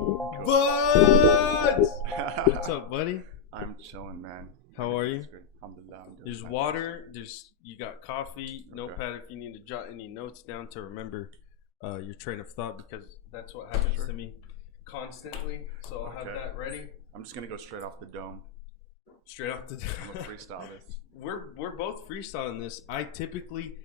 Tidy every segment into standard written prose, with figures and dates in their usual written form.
Cool. Buds! What's up, buddy? I'm chilling, man. How are you? Alhamdulillah, I'm doing There's fine. water. You got coffee, Okay. notepad if you need to jot any notes down to remember your train of thought, because that's what happens Sure. to me constantly. So I'll have Okay. that ready. I'm just gonna go straight off the dome. Straight off the. I'm gonna freestyle this. We're both freestyling this. I typically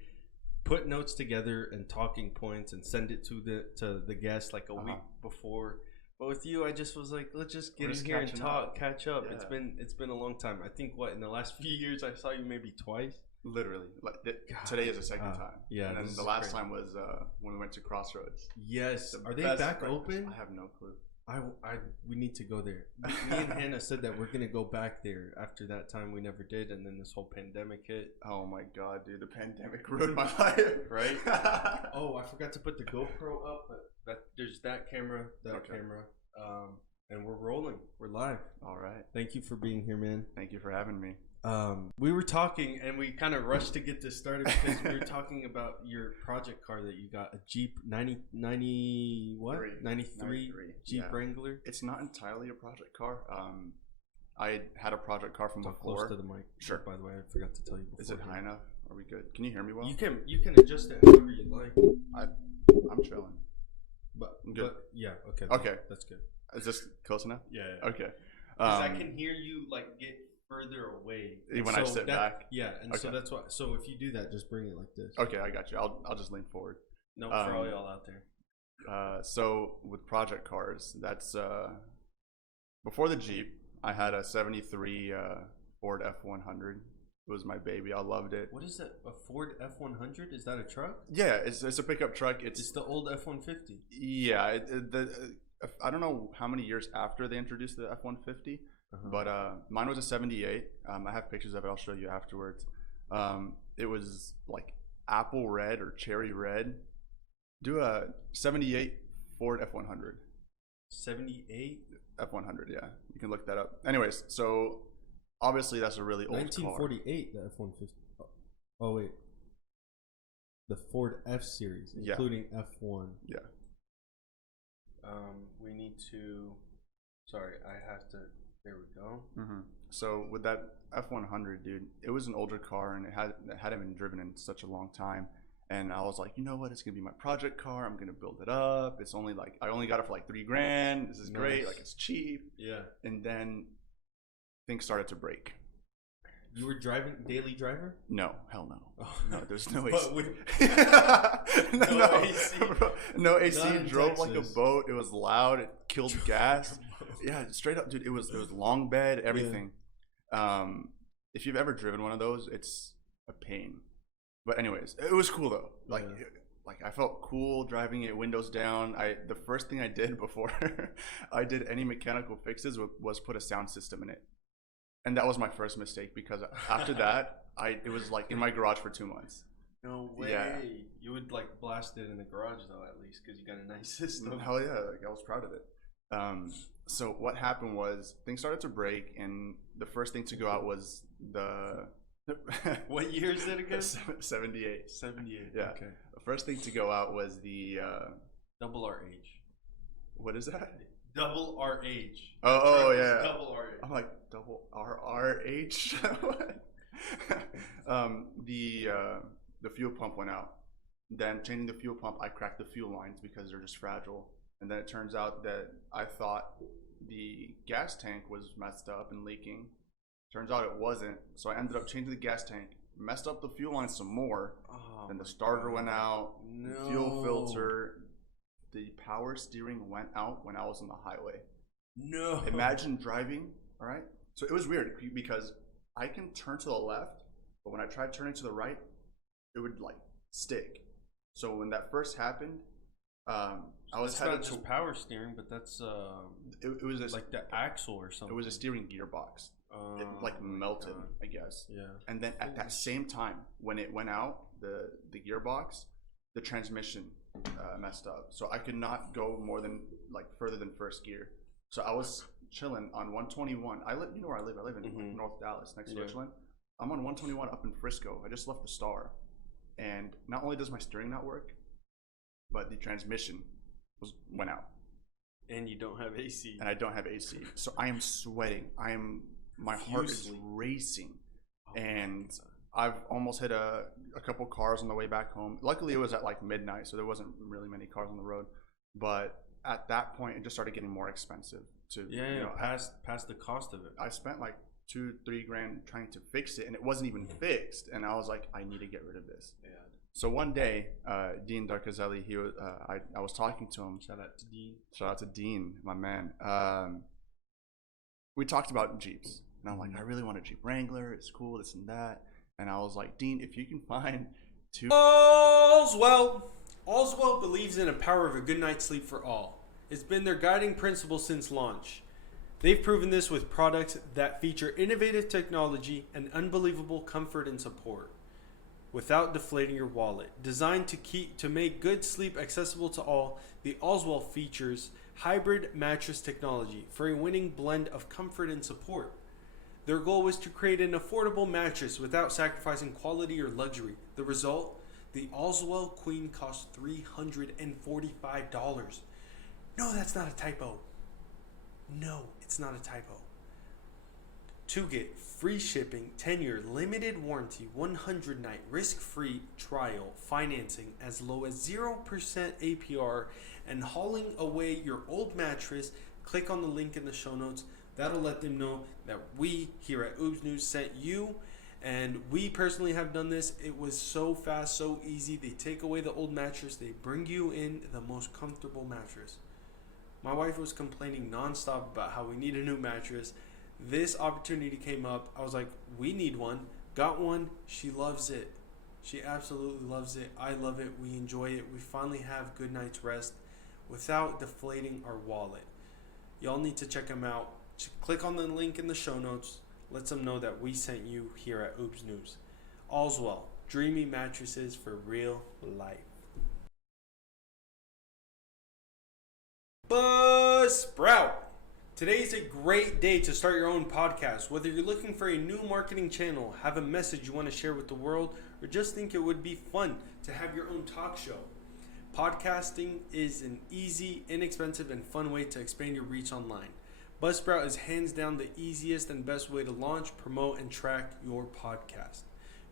put notes together and talking points and send it to the guest like a week before. But with you, I just was like, let's just get We're in just here and catch up. Yeah. It's been a long time. I think in the last few years I saw you maybe twice. Literally, like today is the second time. Yeah, and then the last time was when we went to Crossroads. Yes, The are they best back breakfast. open? I have no clue. We need to go there. Me and Hannah said that we're gonna go back there after that time. We never did, and then this whole pandemic hit. Oh my god, dude, the pandemic ruined my life. Right? Oh, I forgot to put the GoPro up, but there's that camera, and we're rolling. We're live. All right. Thank you for being here, man. Thank you for having me. We were talking, and we kind of rushed to get this started because we were talking about your project car that you got, a Jeep 93 Jeep Yeah. Wrangler. It's not entirely a project car. I had a project car from Talk before. close to the mic. Sure. By the way, I forgot to tell you before. Is it high enough? Are we good? Can you hear me well? You can adjust it however you like. I'm chilling. But I'm good. Yeah. Okay. Okay. That's good. Is this close enough? Yeah. Okay. Because I can hear you like get further away when I sit back. Yeah, and so Okay. that's why. So if you do that, just bring it like this. Okay, I got you. I'll just lean forward. No, for all y'all out there. So with project cars, that's before the Jeep, I had a '73 Ford F100. It was my baby. I loved it. What is that? A Ford F100? Is that a truck? Yeah, it's a pickup truck. It's the old F150. Yeah. I don't know how many years after they introduced the F150. But mine was a '78. I have pictures of it. I'll show you afterwards. It was like apple red or cherry red. Do a '78 Ford F100. 78? F100, yeah. You can look that up. Anyways, so obviously that's a really old 1948, the F150. Oh, wait. The Ford F Series, including F1. Yeah. We need to... Sorry, I have to... There we go. So with that F100, dude, it was an older car and it hadn't been driven in such a long time. And I was like, you know what? It's gonna be my project car. I'm gonna build it up. It's only like I only got it for like $3,000. This is great. Like it's cheap. Yeah. And then things started to break. You were driving daily driver? No, hell no. Oh. No, there's no AC. But with no AC. No AC. Not in Drove like a Texas. boat. It was loud. It killed gas. Yeah, straight up, dude. It was long bed, everything. If you've ever driven one of those, it's a pain. But anyways, it was cool though. Like I felt cool driving it, windows down. The first thing I did before I did any mechanical fixes was put a sound system in it. And that was my first mistake because after that, it was like in my garage for 2 months. No way. Yeah. You would like blast it in the garage though, at least, because you got a nice system. Hell yeah, like I was proud of it. So what happened was things started to break, and the first thing to go out was the. What year is it again? 78. 78. Yeah. Okay. The first thing to go out was the. Double our age. What is that? Double our age. Oh yeah. Double our age. I'm like double RRH. The fuel pump went out. Then changing the fuel pump, I cracked the fuel lines because they're just fragile. And then it turns out that I thought the gas tank was messed up and leaking. Turns out it wasn't. So I ended up changing the gas tank, messed up the fuel line some more. Then the starter went out, the fuel filter, the power steering went out when I was on the highway. No. Imagine driving, all right? So it was weird because I can turn to the left, but when I tried turning to the right, it would like stick. So when that first happened, I was not just power steering, but that's it was like the axle or something. It was a steering gearbox. It like melted, I guess. Yeah. And then at that same time, when it went out, the gearbox, the transmission messed up. So I could not go more than like further than first gear. So I was chilling on 121. You know where I live? I live in like, North Dallas, next to Richland. I'm on 121 up in Frisco. I just left the Star, and not only does my steering not work, but the transmission went out. And you don't have AC. And I don't have AC. So I am sweating. My heart is racing. And I've almost hit a couple cars on the way back home. Luckily, it was at like midnight, so there wasn't really many cars on the road. But at that point, it just started getting more expensive. Past the cost of it. I spent like $2-3 grand trying to fix it, and it wasn't even fixed. And I was like, I need to get rid of this. Yeah. So one day, Dean Darkazelli, I was talking to him. Shout out to Dean. Shout out to Dean, my man. We talked about Jeeps, and I'm like, I really want a Jeep Wrangler. It's cool, this and that. And I was like, Dean, if you can find two. Allswell believes in the power of a good night's sleep for all. It's been their guiding principle since launch. They've proven this with products that feature innovative technology and unbelievable comfort and support, without deflating your wallet. Designed to make good sleep accessible to all, the Allswell features hybrid mattress technology for a winning blend of comfort and support. Their goal was to create an affordable mattress without sacrificing quality or luxury. The result? The Allswell Queen costs $345. No, that's not a typo. No, it's not a typo. To get free shipping, 10-year limited warranty, 100-night risk-free trial, financing as low as 0% APR, and hauling away your old mattress, click on the link in the show notes. That'll let them know that we here at Oobs News sent you, and we personally have done this. It was so fast, so easy. They take away the old mattress. They bring you in the most comfortable mattress. My wife was complaining nonstop about how we need a new mattress. This opportunity came up. I was like, we need one. Got one. She loves it. She absolutely loves it. I love it. We enjoy it. We finally have good night's rest without deflating our wallet. Y'all need to check them out. Click on the link in the show notes. Let them know that we sent you here at Oobs News. Allswell, dreamy mattresses for real life. Buzzsprout. Today is a great day to start your own podcast. Whether you're looking for a new marketing channel, have a message you want to share with the world, or just think it would be fun to have your own talk show, podcasting is an easy, inexpensive, and fun way to expand your reach online. Buzzsprout is hands down the easiest and best way to launch, promote, and track your podcast.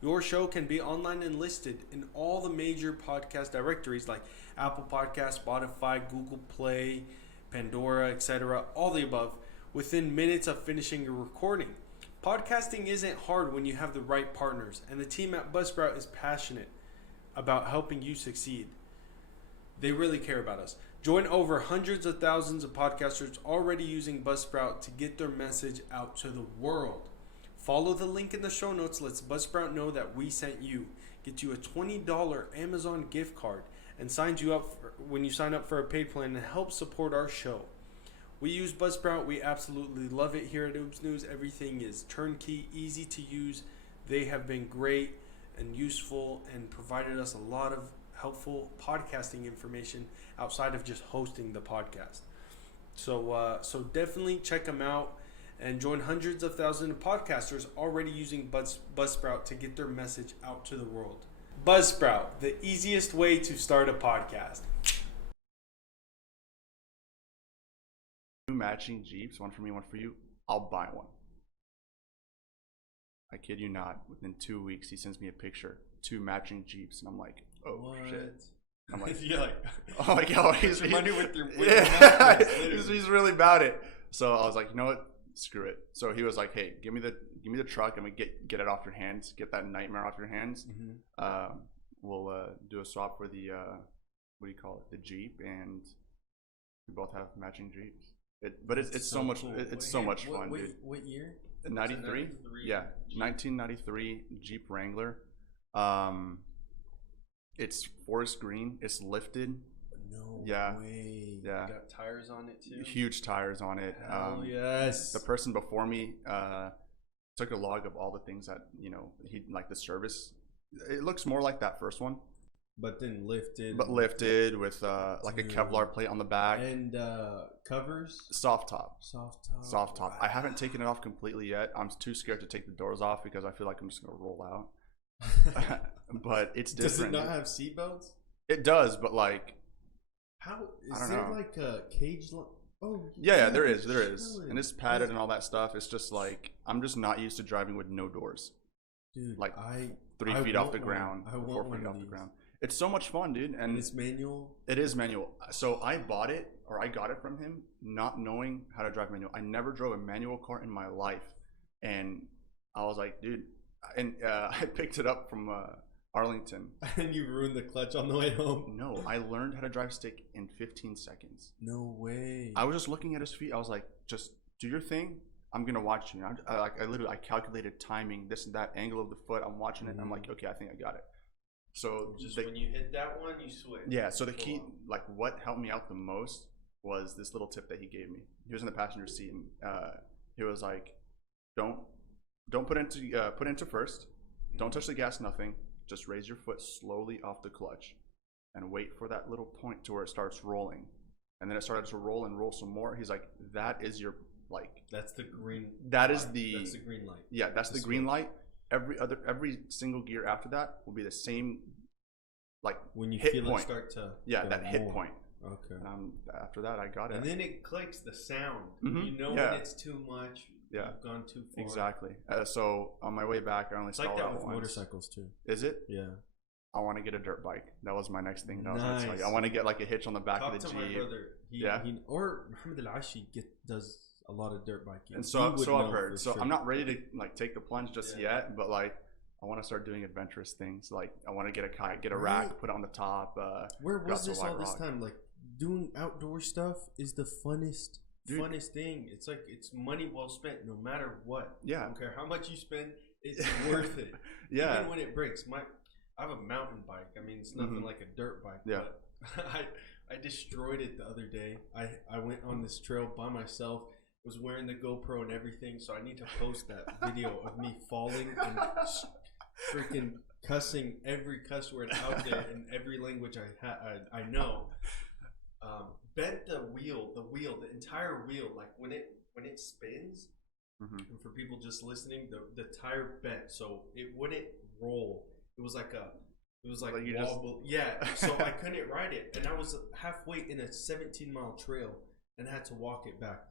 Your show can be online and listed in all the major podcast directories like Apple Podcasts, Spotify, Google Play, Pandora, etc., all the above, within minutes of finishing your recording. Podcasting isn't hard when you have the right partners, and the team at Buzzsprout is passionate about helping you succeed. They really care about us. Join over hundreds of thousands of podcasters already using Buzzsprout to get their message out to the world. Follow the link in the show notes. Lets Buzzsprout know that we sent you. Get you a $20 Amazon gift card and signs you up when you sign up for a paid plan and help support our show. We use Buzzsprout. We absolutely love it here at Oobs News. Everything is turnkey, easy to use. They have been great and useful and provided us a lot of helpful podcasting information outside of just hosting the podcast. So definitely check them out and join hundreds of thousands of podcasters already using Buzzsprout to get their message out to the world. Buzzsprout, the easiest way to start a podcast. Two matching Jeeps, one for me, one for you. I'll buy one. I kid you not. Within 2 weeks, he sends me a picture. 2 matching Jeeps, and I'm like, oh what? Shit. I'm like, you're like, oh my god, he's really about it. So I was like, you know what? Screw it. So he was like, hey, give me the truck and we get it off your hands, get that nightmare off your hands. Mm-hmm. We'll do a swap for the what do you call it, the Jeep, and we both have matching Jeeps. It's so much cool. It's so much fun, dude. What year? 93? Yeah, 1993 Jeep Wrangler. It's forest green. It's lifted. No way. Yeah. Got tires on it too. Huge tires on it. Hell yes. The person before me took a log of all the things that he like the service. It looks more like that first one. But then lifted. But lifted with like a Kevlar plate on the back. And covers? Soft top. Soft top. Wow. I haven't taken it off completely yet. I'm too scared to take the doors off because I feel like I'm just going to roll out. But it's different. Does it not have seatbelts? It does, but like... How? Is there like a cage Oh yeah, there is, and it's padded and all that stuff. It's just like I'm just not used to driving with no doors, dude. Like I 3 feet off the ground, I 4 feet off the ground. It's so much fun, dude. And it's manual. It is manual. So I got it from him, not knowing how to drive manual. I never drove a manual car in my life, and I was like, dude, and I picked it up from Arlington. And you ruined the clutch on the way home. No, I learned how to drive stick in 15 seconds. No way. I was just looking at his feet. I was like, just do your thing. I'm gonna watch you. I calculated timing, this and that, angle of the foot. I'm watching it. And I'm like, okay, I think I got it. So just when you hit that one, you switch. Yeah. So the key, like, what helped me out the most was this little tip that he gave me. He was in the passenger seat, and he was like, don't put into first. Don't touch the gas. Nothing. Just raise your foot slowly off the clutch, and wait for that little point to where it starts rolling, and then it started to roll and roll some more. He's like, that is your like. That's the green. That's the green light. Yeah, that's the green light. Every single gear after that will be the same, like when you hit feel point. It start to that hit point. Okay. After that, I got it. And then it clicks the sound. Mm-hmm. You know when it's too much. Yeah. You've gone too far. Exactly. So on my way back, I only it's saw like that with once. Motorcycles too. Is it? Yeah. I want to get a dirt bike. That was my next thing. That Nice. I was gonna tell you. I want to get like a hitch on the back of the Jeep. My brother. Or Mohammed Al-Ashi does a lot of dirt biking. And so I've heard. So sure. I'm not ready to like take the plunge just yet, but like I want to start doing adventurous things. Like I want to get a kayak, get a rack, put it on the top. Where was this all this time? Like doing outdoor stuff is the funnest thing. It's like it's money well spent, no matter what. Yeah. I don't care how much you spend. It's worth it. Yeah. Even when it breaks. I have a mountain bike. I mean, it's nothing like a dirt bike. Yeah. But I destroyed it the other day. I went on this trail by myself. Was wearing the GoPro and everything, so I need to post that video of me falling and freaking cussing every cuss word out there in every language I know. Bent the entire wheel, like when it spins. Mm-hmm. And for people just listening, the tire bent, so it wouldn't roll. It was like wobble. Yeah, so I couldn't ride it, and I was halfway in a 17-mile trail and had to walk it back.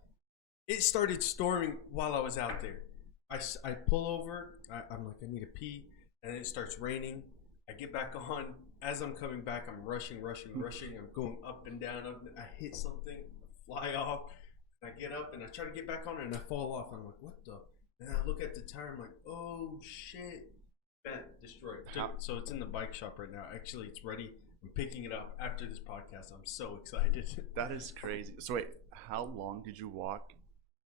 It started storming while I was out there. I pull over. I'm like, I need to pee. And it starts raining. I get back on. As I'm coming back, I'm rushing. I'm going up and down. I hit something. I fly off. And I get up and I try to get back on it and I fall off. I'm like, what the? And I look at the tire. I'm like, oh, shit. Bent. Destroyed. So it's in the bike shop right now. Actually, it's ready. I'm picking it up after this podcast. I'm so excited. That is crazy. So wait, how long did you walk?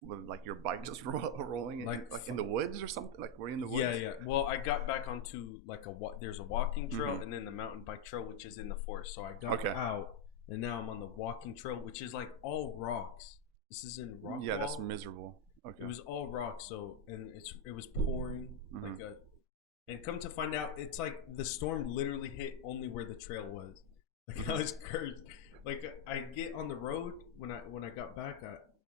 With like your bike just rolling like in the woods or something? Like were you in the woods? Yeah. Well, I got back onto like there's a walking trail and then the mountain bike trail, which is in the forest. So I got out and now I'm on the walking trail, which is like all rocks. This is in rock. Yeah, that's miserable. Okay. It was all rocks. So and it was pouring and come to find out, it's like the storm literally hit only where the trail was. Like I was cursed. Like I get on the road when I got back.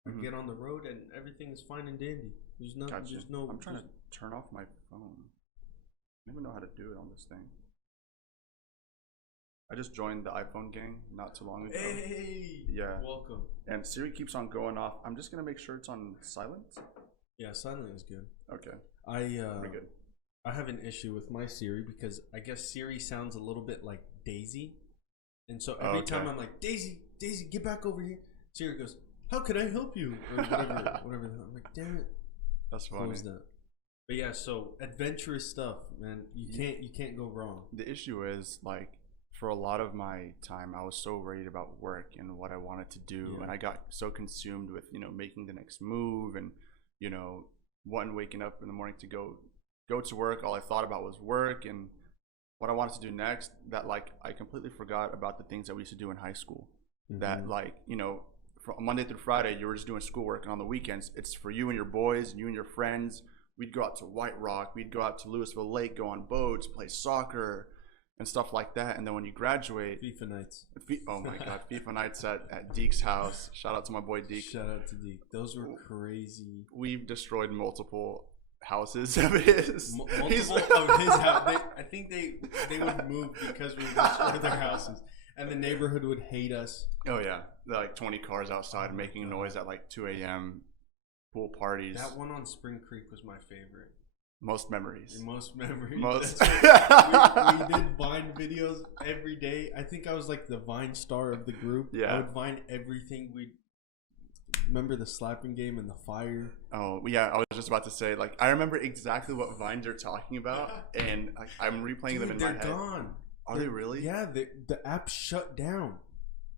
I get on the road and everything is fine and dandy. There's no. I'm trying to turn off my phone. I don't even know how to do it on this thing. I just joined the iPhone gang not too long ago. Hey. Yeah. Welcome. And Siri keeps on going off. I'm just gonna make sure it's on silent. Yeah, silent is good. Okay. Pretty good. I have an issue with my Siri because I guess Siri sounds a little bit like Daisy, and so every time I'm like Daisy, get back over here. Siri goes, how can I help you? Or whatever. I'm like, damn it. That's funny. That. But yeah, so adventurous stuff, man. You can't go wrong. The issue is like for a lot of my time, I was so worried about work and what I wanted to do, and I got so consumed with making the next move and waking up in the morning to go to work. All I thought about was work and what I wanted to do next. That like I completely forgot about the things that we used to do in high school. Mm-hmm. That like from Monday through Friday, you were just doing schoolwork, and on the weekends, it's for you and your boys, and you and your friends. We'd go out to White Rock, we'd go out to Louisville Lake, go on boats, play soccer, and stuff like that. And then when you graduate, FIFA nights. Oh my God, FIFA nights at Deke's house. Shout out to my boy Deke. Shout out to Deke. Those were crazy. We've destroyed multiple houses of his. Multiple of his house. I think they would move because we destroyed their houses. And the neighborhood would hate us. Oh yeah, like 20 cars outside making noise at like 2 a.m. Pool parties. That one on Spring Creek was my favorite. Most memories. Most memories. Most. we did Vine videos every day. I think I was like the Vine star of the group. Yeah. I would Vine everything. We remember the slapping game and the fire. Oh yeah, I was just about to say, like, I remember exactly what Vines you're talking about, and like, I'm replaying them in my head. They're gone. Are they really? Yeah, the app shut down.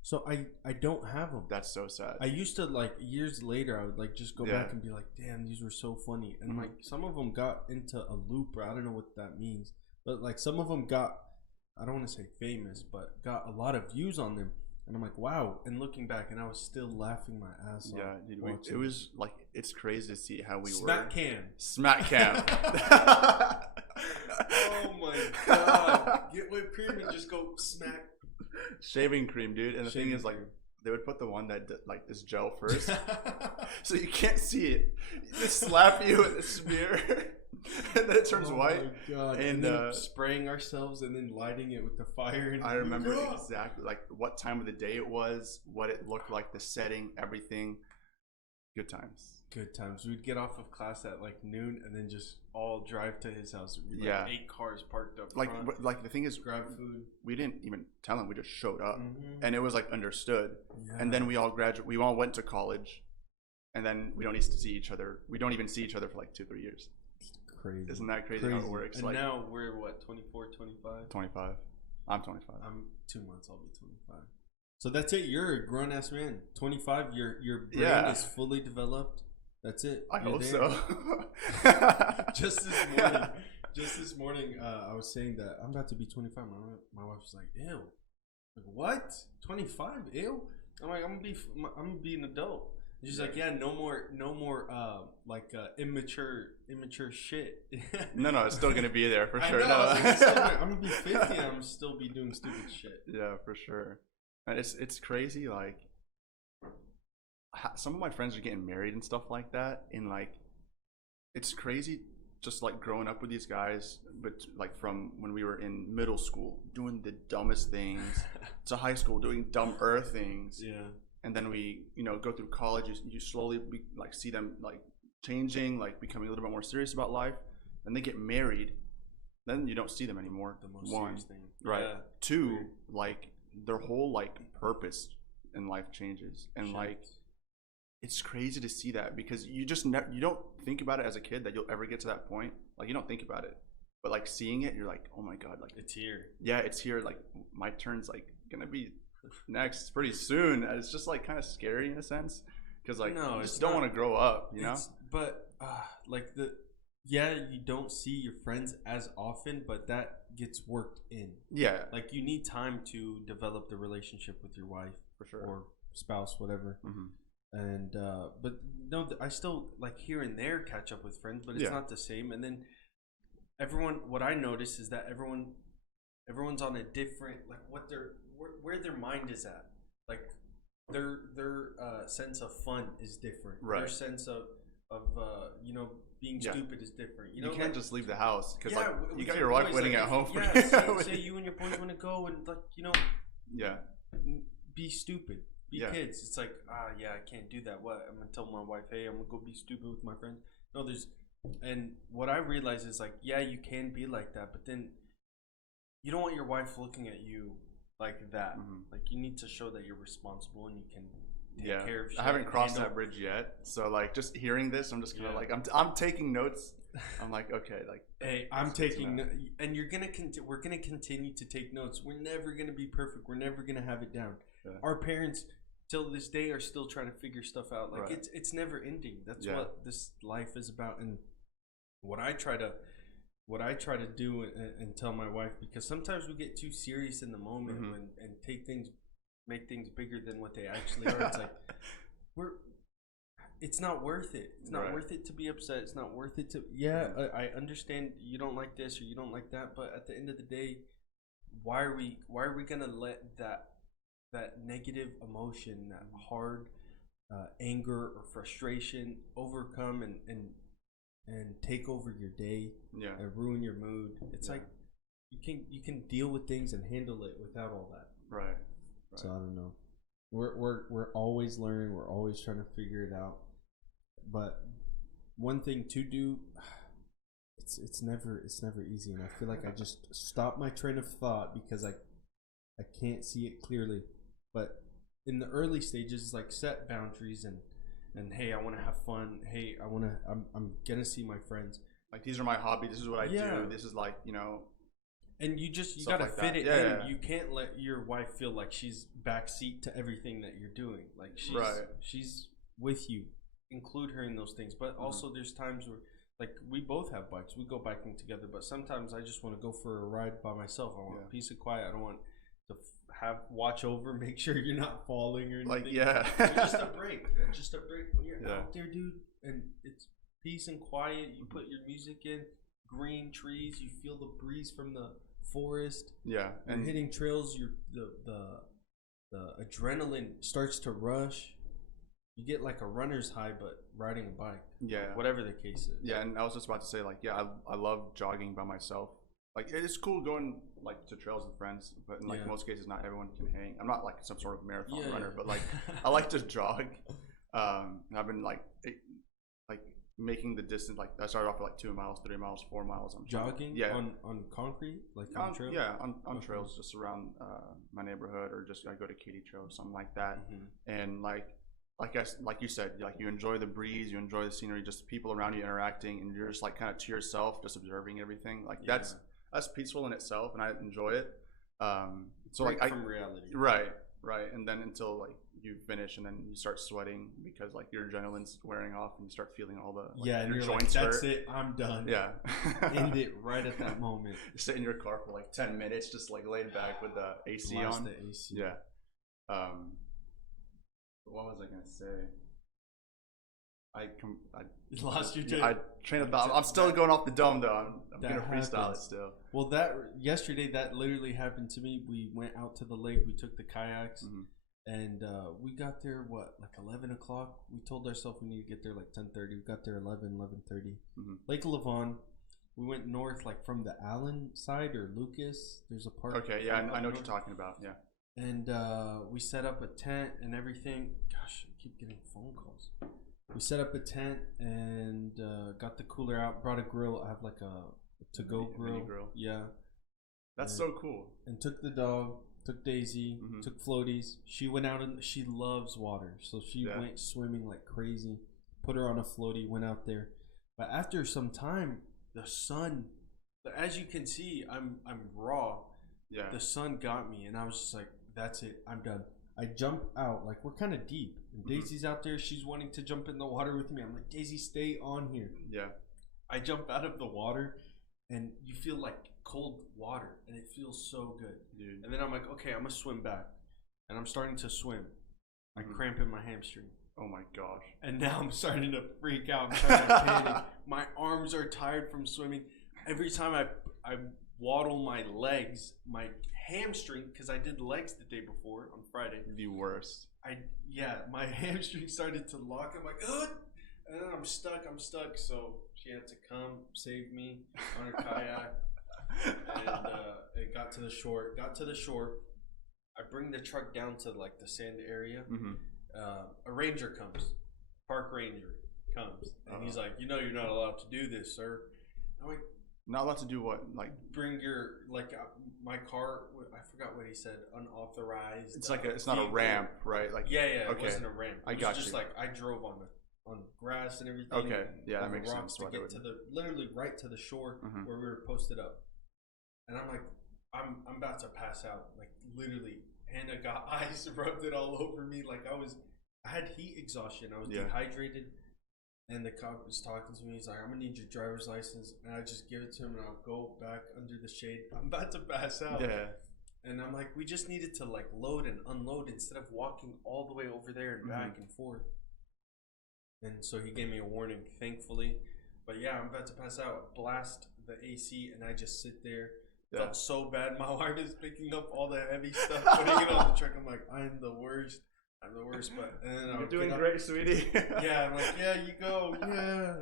So I don't have them. That's so sad. I used to, like, years later, I would like just go back and be like, damn, these were so funny. And like some of them got into a loop, or I don't know what that means, but like some of them got, I don't want to say famous, but got a lot of views on them. And I'm like, wow. And looking back, and I was still laughing my ass off. Yeah, dude, it was like, it's crazy to see how we Smack were. Smack cam. Oh my god. Get whipped cream and just go smack. Shaving cream, dude. And the thing is, like, they would put the one that like is gel first, so you can't see it. They slap you with a smear, and then it turns white. My god. And then spraying ourselves and then lighting it with the fire. And I remember exactly like what time of the day it was, what it looked like, the setting, everything. Good times. Good times. We'd get off of class at like noon and then just all drive to his house. Like 8 cars parked up like front. Like the thing is, grab food. We didn't even tell him. We just showed up, and it was like understood. Yeah. And then we all went to college, and then we don't need to see each other. We don't even see each other for like 2-3 years. It's crazy. Isn't that crazy how it works? And like, now we're what, 24, 25? 25. I'm 25. I'm 2 months. I'll be 25. So that's it. You're a grown ass man. 25. Your brain is fully developed. That's it. I hope so. Just this morning, I was saying that I'm about to be 25. My wife was like, "Ew, like what? 25? Ew." I'm like, I'm gonna be an adult. And she's like, "Yeah, no more, immature shit." No, it's still gonna be there for sure. I know, I'm gonna be 50 and I'm gonna still be doing stupid shit. Yeah, for sure. And it's crazy, like. Some of my friends are getting married and stuff like that, and like it's crazy just like growing up with these guys, but like from when we were in middle school doing the dumbest things to high school doing dumber things, and then we go through college, you slowly like see them like changing, like becoming a little bit more serious about life, and they get married, then you don't see them anymore. The most serious thing, right? Yeah. 2, like their whole like purpose in life changes, and like it's crazy to see that, because you just you don't think about it as a kid that you'll ever get to that point. Like you don't think about it, but like seeing it, you're like, oh my god, like it's here. Yeah, it's here. Like my turn's like gonna be next pretty soon. And it's just like kind of scary in a sense, because like you just don't want to grow up, you know. But like you don't see your friends as often, but that gets worked in. Yeah, like you need time to develop the relationship with your wife, for sure, or spouse, whatever. And but no, I still like here and there catch up with friends, but it's not the same. And then what I notice is that everyone's on a different, like where their mind is at, like their sense of fun is different. Right. Their sense of being stupid is different. You can't just leave the house because you got your wife waiting at home for you. Say you and your boys want to go and be stupid. Be kids. It's like, I can't do that. What? I'm gonna tell my wife, hey, I'm gonna go be stupid with my friends. No, and what I realize is like, you can be like that, but then you don't want your wife looking at you like that. Like you need to show that you're responsible and you can take care of shit. I haven't crossed that bridge yet, so like just hearing this, I'm just kind of like, I'm taking notes. I'm like, okay, like, hey, I'm taking, and we're gonna continue to take notes. We're never gonna be perfect. We're never gonna have it down. Yeah. Our parents, till this day, are still trying to figure stuff out. Like it's never ending. That's what this life is about. And what I try to do and tell my wife, because sometimes we get too serious in the moment and make things bigger than what they actually are. It's like it's not worth it. It's not worth it to be upset. It's not worth it to. I understand you don't like this or you don't like that, but at the end of the day, why are we gonna let that negative emotion, that hard anger or frustration overcome and take over your day and ruin your mood? It's like you can deal with things and handle it without all that. Right. So I don't know. We're always learning. We're always trying to figure it out. But one thing to do, it's never easy, and I feel like I just stop my train of thought because I can't see it clearly. But in the early stages, it's like set boundaries and hey, I want to have fun. Hey, I'm gonna see my friends. Like, these are my hobbies. This is what I do. This is like, And you gotta like fit that. it Yeah. in. You can't let your wife feel like she's backseat to everything that you're doing. Like she's with you. Include her in those things. But also there's times where, like, we both have bikes. We go biking together. But sometimes I just want to go for a ride by myself. I want peace and quiet. I don't want to watch over, make sure you're not falling or anything. Like, yeah. Just a break. Just a break when you're out there, dude. And it's peace and quiet. You put your music in. Green trees. You feel the breeze from the forest. Yeah. And hitting trails, the adrenaline starts to rush. You get like a runner's high, but riding a bike. Yeah. Whatever the case is. Yeah, and I was just about to say, like, I love jogging by myself. Like, it's cool going like to trails with friends, but in like most cases, not everyone can hang. I'm not like some sort of marathon runner, but like I like to jog. I've been like making the distance. Like, I started off with like 2 miles, 3 miles, 4 miles. I'm jogging. On concrete, like on trails. Yeah, on trails just around my neighborhood, or just I go to Katy Trail or something like that. And like you said, like, you enjoy the breeze, you enjoy the scenery, just people around you interacting, and you're just like kind of to yourself, just observing everything. Like that's peaceful in itself, and I enjoy it. So break like from reality. Right, and then until like you finish, and then you start sweating because like your adrenaline's wearing off, and you start feeling all the and your you're joints like, that's hurt. it, I'm done. Yeah, end it right at that moment. Sit in your car for like 10 minutes, just like laid back with the AC on. The AC. Yeah. What was I gonna say? I lost your train of thought. I'm still going off the dome though. I'm gonna freestyle it still. Well, yesterday that literally happened to me. We went out to the lake. We took the kayaks, and we got there like 11 o'clock. We told ourselves we need to get there like 10:30. We got there 11:30. Lake Lavon. We went north, like from the Allen side or Lucas. There's a park. Okay, yeah, I know what you're talking about. Yeah. And we set up a tent and everything. Gosh, I keep getting phone calls. We set up a tent and got the cooler out. Brought a grill. I have like a to-go grill. Mini grill. Yeah. That's so cool. And took the dog. Took Daisy. Took Floaties. She went out and she loves water, so she went swimming like crazy. Put her on a floaty. Went out there. But after some time, the sun. As you can see, I'm raw. Yeah. The sun got me, and I was just like, that's it, I'm done. I jump out, like we're kind of deep, and Daisy's out there. She's wanting to jump in the water with me. I'm like, Daisy, stay on here. Yeah. I jump out of the water, and you feel like cold water, and it feels so good. Dude. And then I'm like, okay, I'm gonna swim back, and I'm starting to swim. I cramp in my hamstring. Oh my gosh. And now I'm starting to freak out. I'm starting to panic. My arms are tired from swimming. Every time I waddle my legs, my hamstring, because I did legs the day before on Friday. The worst. My hamstring started to lock. I'm like, ugh! And then I'm stuck. So she had to come save me on her kayak. And it got to the shore. I bring the truck down to like the sand area. A ranger comes. Park ranger comes. And he's like, you're not allowed to do this, sir. I'm like, not allowed to do what? Like, bring your my car. I forgot what he said. Unauthorized. It's like it's not a ramp, right? Like okay. It wasn't a ramp. I got you. Just like I drove on grass and everything. Okay, yeah, that makes sense. To get to literally right to the shore where we were posted up, and I'm like, I'm about to pass out. Like literally, Hannah got ice, rubbed it all over me. Like I had heat exhaustion. I was dehydrated. And the cop was talking to me. He's like, I'm going to need your driver's license. And I just give it to him, and I'll go back under the shade. I'm about to pass out. Yeah. And I'm like, we just needed to, like, load and unload instead of walking all the way over there and back and forth. And so he gave me a warning, thankfully. But, yeah, I'm about to pass out. Blast the AC, and I just sit there. Yeah. Felt so bad. My wife is picking up all the heavy stuff, putting it on the truck. I'm like, I'm the worst, but and then you're doing great, sweetie. Yeah, I'm like, yeah, you go, yeah.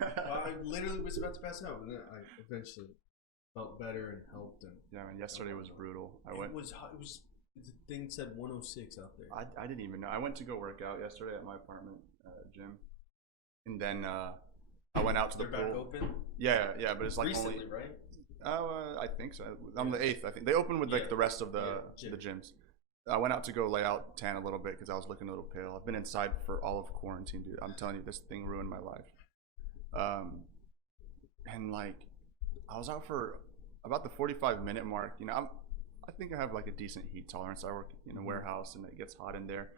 I literally was about to pass out, and then I eventually felt better and helped. And yeah, man, yesterday was brutal. It was The thing said 106 out there. I didn't even know. I went to go work out yesterday at my apartment gym, and then I went out to the They're pool. back open? Yeah, but it's like Recently, only. right? I think so. On the 8th, I think they open with like the rest of the gyms. I went out to go lay out, tan a little bit because I was looking a little pale. I've been inside for all of quarantine, dude. I'm telling you, this thing ruined my life. And like, I was out for about the 45-minute mark. You know, I think I have like a decent heat tolerance. I work in a warehouse and it gets hot in there,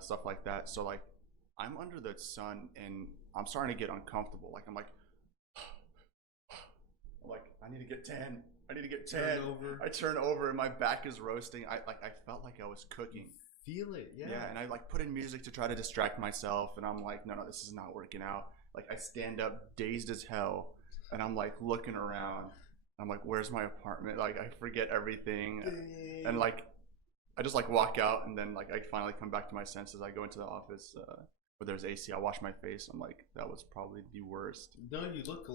stuff like that. So like, I'm under the sun and I'm starting to get uncomfortable. Like I'm like, I need to get tan. I need to get tan. I turn over and my back is roasting. I felt like I was cooking. Feel it, yeah. Yeah, and I like put in music to try to distract myself, and I'm like, no, this is not working out. Like I stand up dazed as hell, and I'm like looking around. I'm like, where's my apartment? Like I forget everything, and like I just like walk out, and then like I finally come back to my senses. I go into the office where there's AC. I wash my face. I'm like, that was probably the worst. No, you look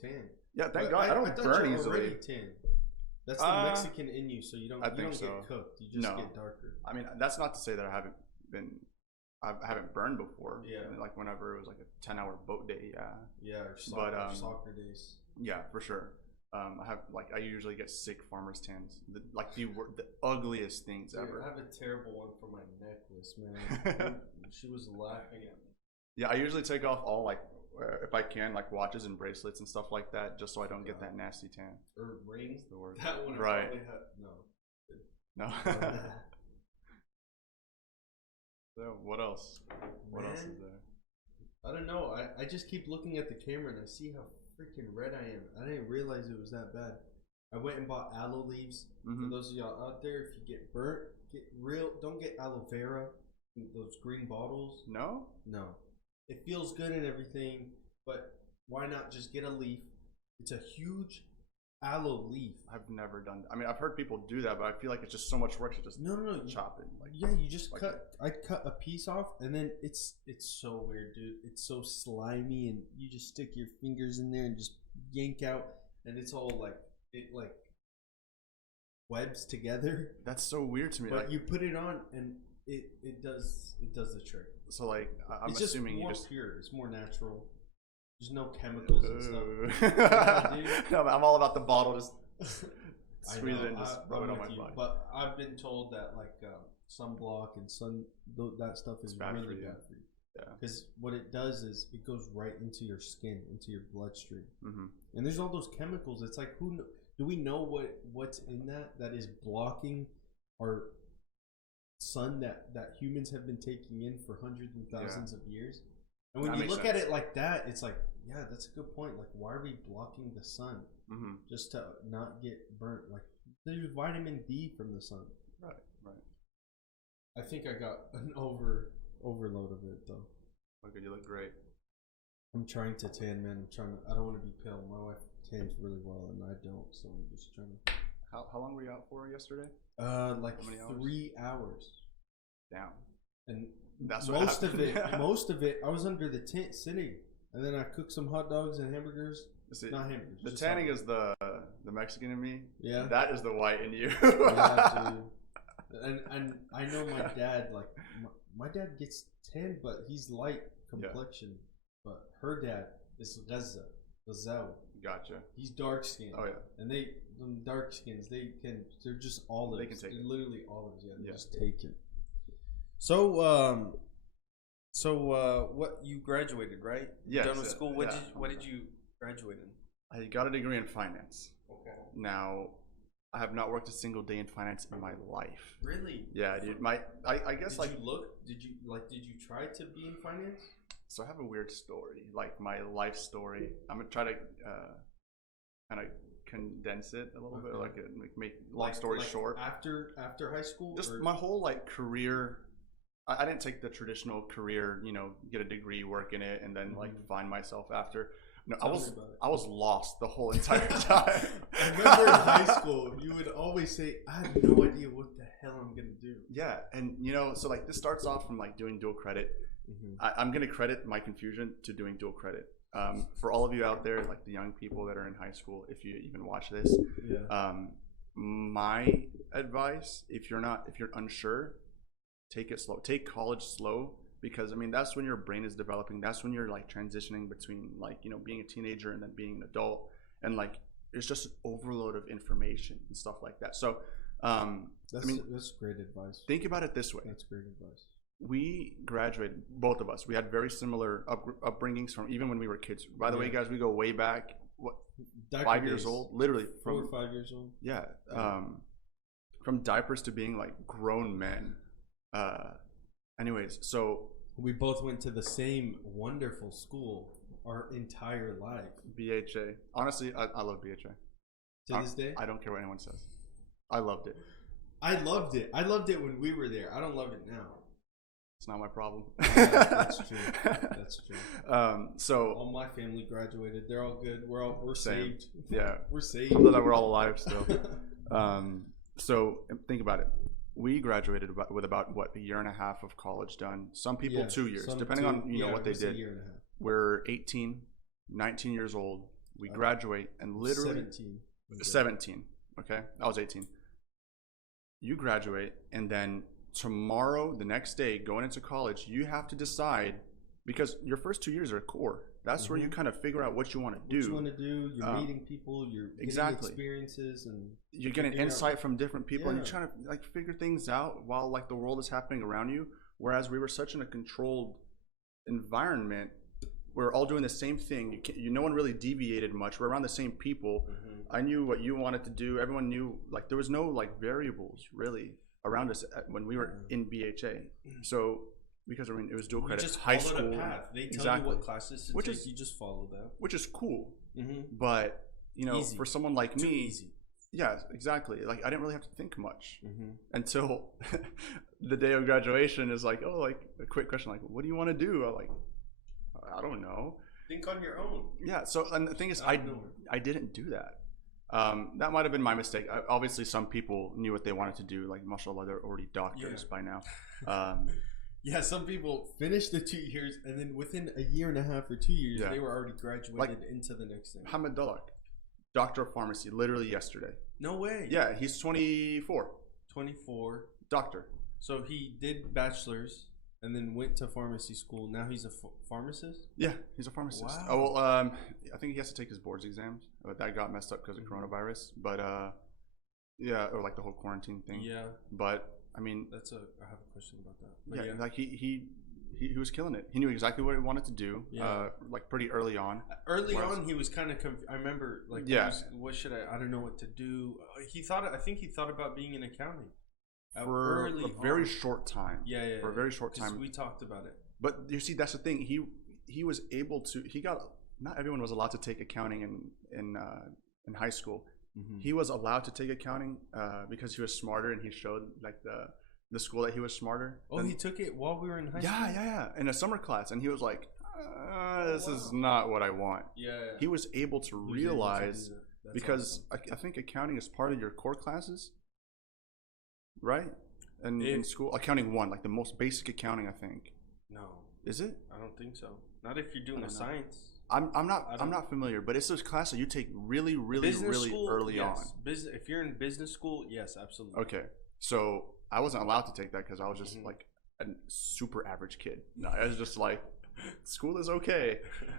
tan. Yeah, thank God. I don't burn easily. Tan. That's the Mexican in you, so you don't get cooked. You just get darker. I mean, that's not to say that I haven't burned before. Yeah. Like whenever it was like a 10-hour boat day. Yeah. Yeah, or soccer days. Yeah, for sure. I usually get sick farmer's tans. The ugliest things ever. I have a terrible one for my necklace, man. She was laughing at me. Yeah, I usually take off all like, if I can, like watches and bracelets and stuff like that, just so I don't get that nasty tan. Or rings. The word. That one right. No. So what else? What else is there? I don't know. I just keep looking at the camera and I see how freaking red I am. I didn't realize it was that bad. I went and bought aloe leaves. For those of y'all out there, if you get burnt, don't get aloe vera. Those green bottles. No. It feels good and everything, but why not just get a leaf? It's a huge aloe leaf. I've never done that. I mean, I've heard people do that, but I feel like it's just so much work to just chop it. Like, yeah, you just I cut a piece off, and then it's so weird, dude. It's so slimy, and you just stick your fingers in there and just yank out, and it's all like webs together. That's so weird to me. But you put it on, and it does the trick. So like, I'm it's assuming just more you just pure. It's more natural. There's no chemicals and stuff. Yeah, no, I'm all about the bottle. Just squeeze it and just rub it on my body. But I've been told that like sunblock and that stuff is really bad for you. Yeah. Because what it does is it goes right into your skin, into your bloodstream, and there's all those chemicals. It's like, do we know what's in that is blocking our sun that humans have been taking in for hundreds and thousands of years? And when you look at it like that, it's like, yeah, that's a good point. Like, why are we blocking the sun just to not get burnt? Like, there's vitamin D from the sun. Right. I think I got an overload of it though. Okay, you look great. I'm trying to tan, man. I don't want to be pale. My wife tans really well, and I don't. So I'm just trying to. How long were you out for yesterday? Like 3 hours. Damn. And that's most of it, I was under the tent sitting, and then I cooked some hot dogs and hamburgers. Not hamburgers. The tanning is the Mexican in me. Yeah. That is the white in you. Yeah, dude. And I know my dad, like my dad gets tan, but he's light complexion. Yeah. But her dad is Ghazal. Gotcha. He's dark skinned. Oh yeah. And them dark skins, they're just olives. They can take they're it. Literally olives. Yeah. They just take it. So what, you graduated, right? Yes. Done with school. What did you graduate in? I got a degree in finance. Okay. Now, I have not worked a single day in finance in my life. Really? Yeah, dude. I guess Did you try to be in finance? So I have a weird story, like my life story. I'm gonna try to kind of condense it a little bit, like make long story short. After high school, just my whole like career. I didn't take the traditional career, get a degree, work in it, and then like find myself after. No, I was lost the whole entire time. I remember in high school, you would always say, "I have no idea what the hell I'm gonna do." Yeah, and so like this starts off from like doing dual credit. I'm gonna credit my confusion to doing dual credit. For all of you out there, like the young people that are in high school, if you even watch this, my advice, if you're unsure, take it slow. Take college slow, because I mean that's when your brain is developing. That's when you're like transitioning between like, you know, being a teenager and then being an adult, and like it's just an overload of information and stuff like that. So that's great advice. Think about it this way. That's great advice. We graduated, both of us. We had very similar upbringings from even when we were kids. By the way, guys, we go way back. What, Diaper 5 days. years old, literally 4 or 5 years old. Yeah, from diapers to being like grown men. Anyways, so we both went to the same wonderful school our entire life. BHA. Honestly, I love BHA. To this day, I don't care what anyone says. I loved it. I loved it. I loved it when we were there. I don't love it now. It's not my problem. That's true. That's true. So all my family graduated. They're all good. We're same. saved. Yeah, we're saved. Although that we're all alive still. So think about it. We graduated with about what, a year and a half of college done. Some people 2 years, depending on what they did. A year and a half. We're 18, 19 years old. We graduate and literally 17. Okay, I was 18. You graduate, and then tomorrow, the next day, going into college, you have to decide, because your first 2 years are core. That's where you kind of figure out what you want to do. What you want to do. You're meeting people. You're getting experiences, and you're getting insight from different people, and you're trying to like figure things out while like the world is happening around you. Whereas we were such in a controlled environment, we're all doing the same thing. No one really deviated much. We're around the same people. I knew what you wanted to do. Everyone knew, like there was no like variables really around us when we were in BHA. So because I mean it was dual credit, just high followed school. A path. They tell you what classes to take. You just follow that, which is cool. But you know, for someone like me, yeah, exactly. Like I didn't really have to think much until the day of graduation. Is like, oh, like a quick question, like, what do you want to do? I'm like, I don't know. Think on your own. Yeah. So and the thing is, I didn't do that. That might have been my mistake. Obviously, some people knew what they wanted to do. Like, mashallah, they're already doctors by now. Yeah, some people finished the 2 years, and then within a year and a half or 2 years, they were already graduated into the next thing. Hamad Dalak, doctor of pharmacy, literally yesterday. No way. Yeah, he's 24. 24. Doctor. So he did bachelor's and then went to pharmacy school. Now he's a pharmacist? Yeah, he's a pharmacist. Wow. Oh, well, I think he has to take his boards exams. But that got messed up because of coronavirus. But, yeah, or like the whole quarantine thing. Yeah. But, I mean... I have a question about that. But yeah, like he was killing it. He knew exactly what he wanted to do, like pretty early on. Early on, he was kind of I remember, like, what should I don't know what to do. I think he thought about being in accounting. For a very short time. Yeah. For a very short time. We talked about it. But you see, that's the thing. He was able to. Not everyone was allowed to take accounting in high school. He was allowed to take accounting because he was smarter, and he showed like the school that he was smarter. Oh, he took it while we were in high school. Yeah, in a summer class, and he was like, "This is not what I want." Yeah. He was able to realize because awesome. I think accounting is part of your core classes. Right? And in school, accounting 1, like the most basic accounting, I think. No. Is it? I don't think so. Not if you're doing a science. I'm not familiar, but it's this class that you take really early on. If you're in business school, yes, absolutely. Okay. So I wasn't allowed to take that because I was just like a super average kid. No, I was just like, school is okay.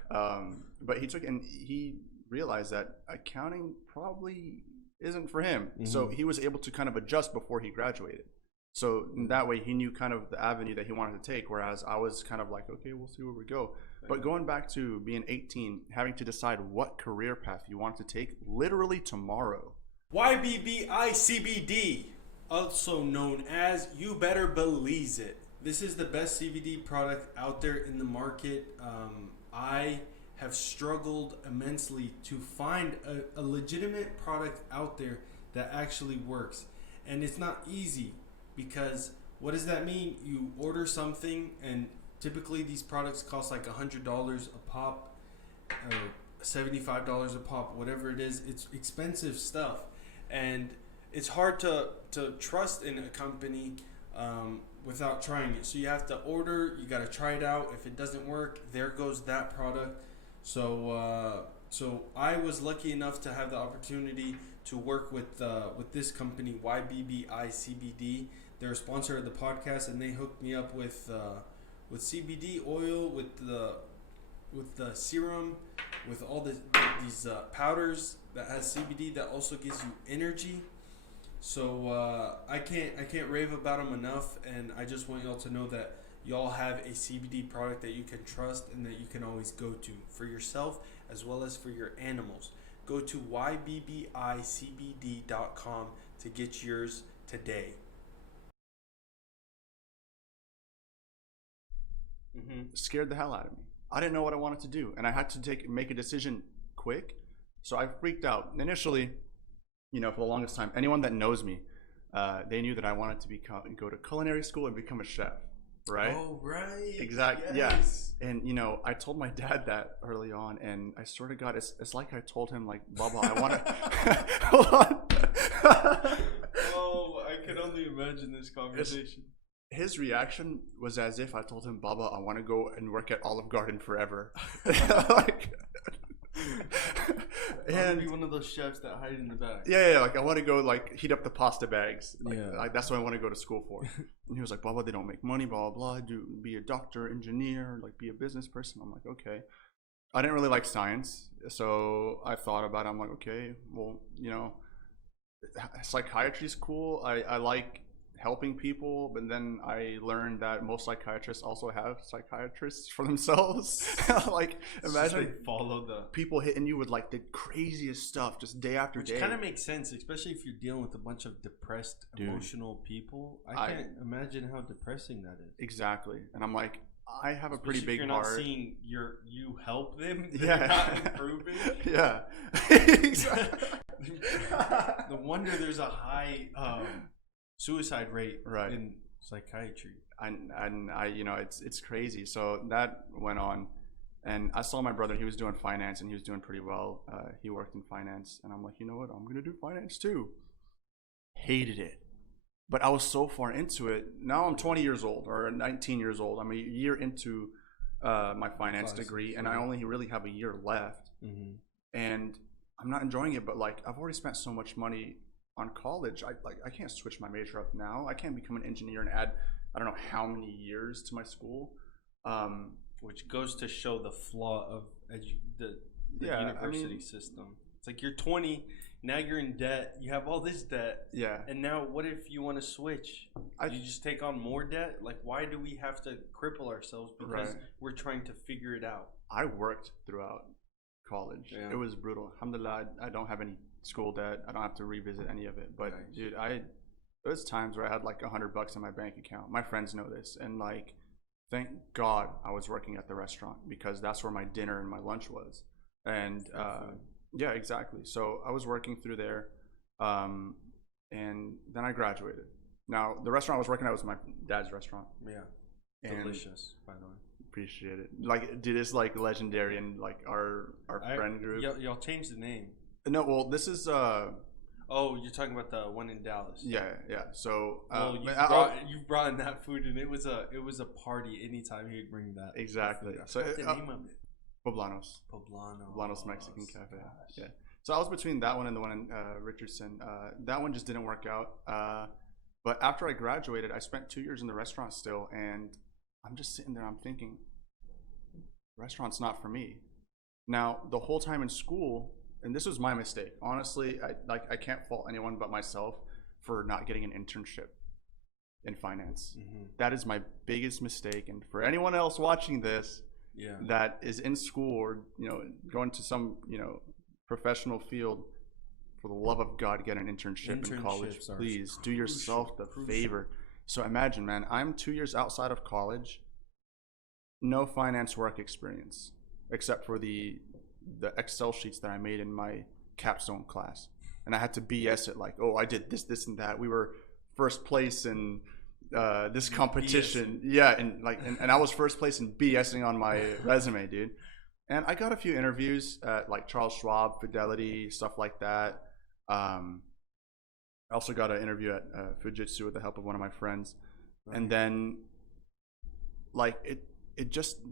But he took, and he realized that accounting probably isn't for him. So he was able to kind of adjust before he graduated. So in that way, he knew kind of the avenue that he wanted to take, whereas I was kind of like, okay, we'll see where we go. But going back to being 18, having to decide what career path you want to take literally tomorrow. YBBI-CBD, also known as You Better Belize It. This is the best CBD product out there in the market. I have struggled immensely to find a legitimate product out there that actually works. And it's not easy because what does that mean? You order something and typically these products cost like $100 a pop or $75 a pop, whatever it is. It's expensive stuff. And it's hard to trust in a company without trying it. So you have to order, you got to try it out. If it doesn't work, there goes that product. So I was lucky enough to have the opportunity to work with this company, YBBI CBD. They're a sponsor of the podcast, and they hooked me up with CBD oil, with the serum, with all these powders that has CBD that also gives you energy. So I can't rave about them enough, and I just want y'all to know that y'all have a CBD product that you can trust and that you can always go to for yourself as well as for your animals. Go to ybbicbd.com to get yours today. Scared the hell out of me. I didn't know what I wanted to do, and I had to make a decision quick. So I freaked out. Initially, for the longest time, anyone that knows me, they knew that I wanted to go to culinary school and become a chef. Right? Oh, right. Exactly. Yes. Yeah. And I told my dad that early on, and I swear to God, it's like I told him, like, Baba, I want to. Hold on. Oh, I can only imagine this conversation. His reaction was as if I told him, Baba, I want to go and work at Olive Garden forever. Like, and be one of those chefs that hide in the back. Yeah, like I want to go like heat up the pasta bags. Like, that's what I want to go to school for. And he was like, Baba, they don't make money, blah blah blah. Be a doctor, engineer, like be a business person. I'm like, okay. I didn't really like science, so I thought about it. I'm like, okay, well, psychiatry is cool. I like helping people, but then I learned that most psychiatrists also have psychiatrists for themselves. Like, imagine they follow the people hitting you with like the craziest stuff just day after day. Which kind of makes sense, especially if you're dealing with a bunch of depressed, emotional people. I can't imagine how depressing that is. Exactly. And I'm like, I have a pretty big heart. You're not seeing you help them. Yeah. They're not improving. Yeah. Exactly. No wonder there's a high suicide rate right in psychiatry. And it's crazy. So that went on, and I saw my brother. He was doing finance, and he was doing pretty well. He worked in finance, and I'm like, you know what? I'm gonna do finance too. Hated it, but I was so far into it. Now I'm 20 years old or 19 years old. I'm a year into my finance degree, and I only really have a year left. Mm-hmm. And I'm not enjoying it. But like, I've already spent so much money on college. I can't switch my major up now. I can't become an engineer and add I don't know how many years to my school, which goes to show the flaw of the university system. It's like you're 20 now, you're in debt, you have all this debt, and now what if you want to switch? You just take on more debt? Like, why do we have to cripple ourselves because we're trying to figure it out? I worked throughout college. It was brutal. Alhamdulillah, I don't have any school debt. I don't have to revisit any of it. But dude, there was times where I had like $100 in my bank account. My friends know this, and like, thank God I was working at the restaurant, because that's where my dinner and my lunch was. And yeah, exactly. So I was working through there, and then I graduated. Now the restaurant I was working at was my dad's restaurant. Yeah, delicious, by the way. Appreciate it. Like, dude, it's like legendary in like our friend group. Y'all changed the name. No, well, this is oh, you're talking about the one in Dallas. Yeah. So you brought in that food, and it was a party anytime you'd bring that. Exactly. So what's the name of it? Poblanos Mexican Cafe. Gosh. Yeah. So I was between that one and the one in Richardson. That one just didn't work out. But after I graduated, I spent 2 years in the restaurant still, and I'm just sitting there. I'm thinking, restaurant's not for me. Now, the whole time in school, and this was my mistake. Honestly, I can't fault anyone but myself for not getting an internship in finance. Mm-hmm. That is my biggest mistake. And for anyone else watching this, that is in school or going to some professional field, for the love of God, get an internship in college. Please do yourself the favor. So imagine, man, I'm 2 years outside of college, no finance work experience, except for the Excel sheets that I made in my capstone class, and I had to BS it like, oh, I did this, and that. We were first place in this competition, and I was first place in BSing on my resume, dude. And I got a few interviews at like Charles Schwab, Fidelity, stuff like that. I also got an interview at Fujitsu with the help of one of my friends, and then like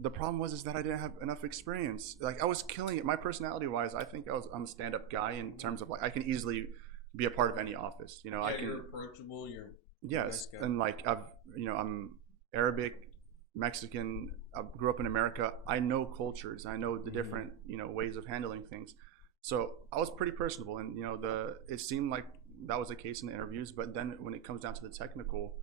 the problem was is that I didn't have enough experience. Like I was killing it. My personality wise, I think I'm a stand up guy in terms of like I can easily be a part of any office. You know, I can. You're approachable. You're yes, and like I'm Arabic, Mexican. I grew up in America. I know cultures. I know the different ways of handling things. So I was pretty personable, and it seemed like that was the case in the interviews. But then when it comes down to the technical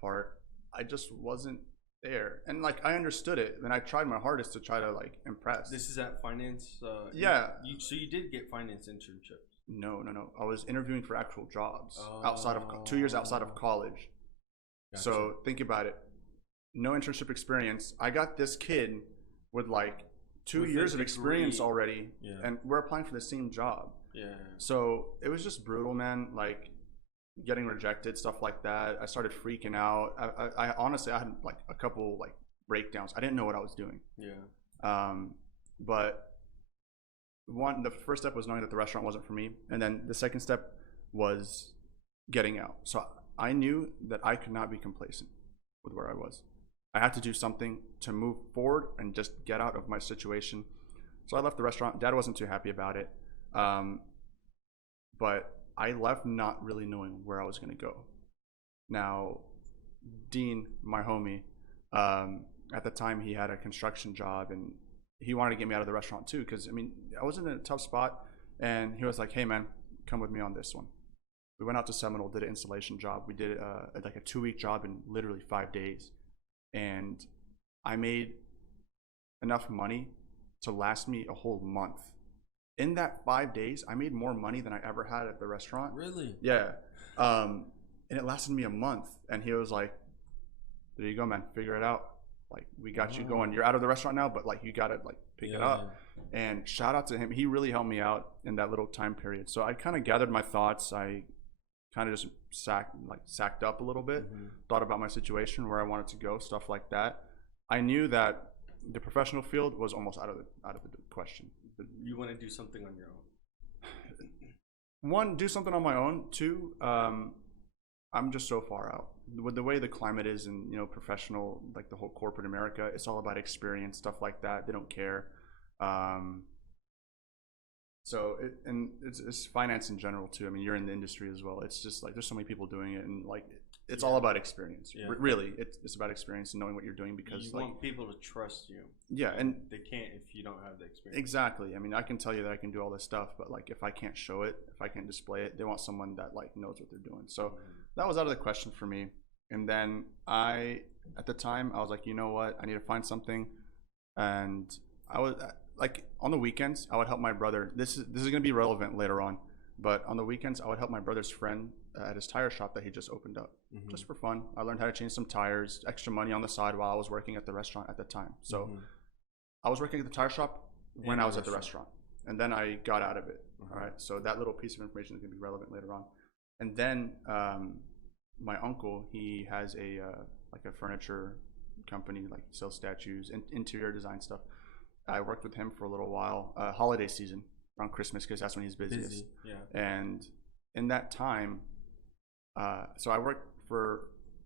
part, I just wasn't there, and like I understood it, and I tried my hardest to try to like impress. This is at finance. Yeah. So you did get finance internships. No. I was interviewing for actual jobs outside of 2 years outside of college. Gotcha. So think about it. No internship experience. I got this kid with like 2 years of experience already, and we're applying for the same job. Yeah. So it was just brutal, man. Like getting rejected, stuff like that. I started freaking out. I honestly, I had like a couple like breakdowns. I didn't know what I was doing. Yeah. But the first step was knowing that the restaurant wasn't for me, and then the second step was getting out. So I knew that I could not be complacent with where I was. I had to do something to move forward and just get out of my situation. So I left the restaurant. Dad wasn't too happy about it, but I left not really knowing where I was going to go. Now, Dean, my homie, at the time he had a construction job, and he wanted to get me out of the restaurant too, because I mean I was in a tough spot, and he was like, "Hey man, come with me on this one." We went out to Seminole, did an installation job. We did like a 2-week job in literally 5 days, and I made enough money to last me a whole month. In that 5 days, I made more money than I ever had at the restaurant. Really? Yeah. And it lasted me a month. And he was like, "There you go, man. Figure it out. Like, we got you going. You're out of the restaurant now, but like, you got to like pick it up." And shout out to him. He really helped me out in that little time period. So I kind of gathered my thoughts. I kind of just sacked up a little bit, thought about my situation, where I wanted to go, stuff like that. I knew that the professional field was almost out of the question. You want to do something on your own. One, do something on my own. Two, I'm just so far out with the way the climate is, and professional, like the whole corporate America. It's all about experience, stuff like that. They don't care. So it's finance in general too. I mean, you're in the industry as well. It's just like there's so many people doing it, and like it's all about experience. Yeah. Really, it's about experience and knowing what you're doing, because you want people to trust you. Yeah, and they can't if you don't have the experience. Exactly. I mean, I can tell you that I can do all this stuff, but like if I can't show it, if I can't display it, they want someone that like knows what they're doing. So that was out of the question for me. And then at the time, I was like, you know what? I need to find something. And I was like, on the weekends, I would help my brother. This is going to be relevant later on, but on the weekends, I would help my brother's friend at his tire shop that he just opened up, just for fun. I learned how to change some tires, extra money on the side while I was working at the restaurant at the time. So I was working at the tire shop when I was at the restaurant, and then I got out of it. All right. So that little piece of information is going to be relevant later on. And then my uncle, he has a furniture company, like sells statues and interior design stuff. I worked with him for a little while, holiday season, around Christmas, because that's when he's busiest. And in that time, so I worked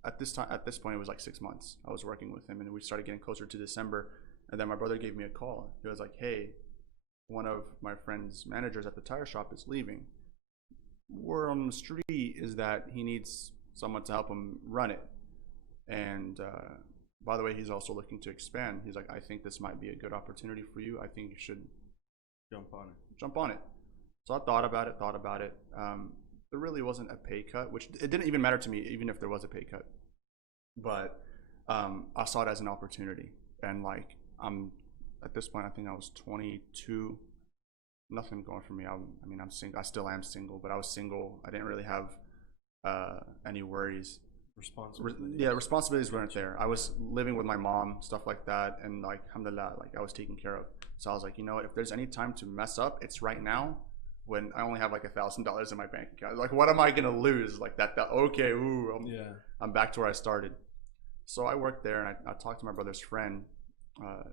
at this point, it was like 6 months. I was working with him, and we started getting closer to December. And then my brother gave me a call. He was like, "Hey, one of my friend's managers at the tire shop is leaving. Word on the street is that he needs someone to help him run it. And by the way, he's also looking to expand. He's like, I think this might be a good opportunity for you. I think you should jump on it. So I thought about it. There really wasn't a pay cut, which it didn't even matter to me, even if there was a pay cut. But I saw it as an opportunity. And like, at this point, I think I was 22. Nothing going for me. I'm single. I still am single, but I was single. I didn't really have any worries. Responsibilities weren't there. I was living with my mom, stuff like that, and like, alhamdulillah, like I was taken care of. So I was like, you know what? If there's any time to mess up, it's right now, when I only have like $1,000 in my bank account. Like, what am I gonna lose? Like that. Okay, I'm back to where I started. So I worked there, and I talked to my brother's friend.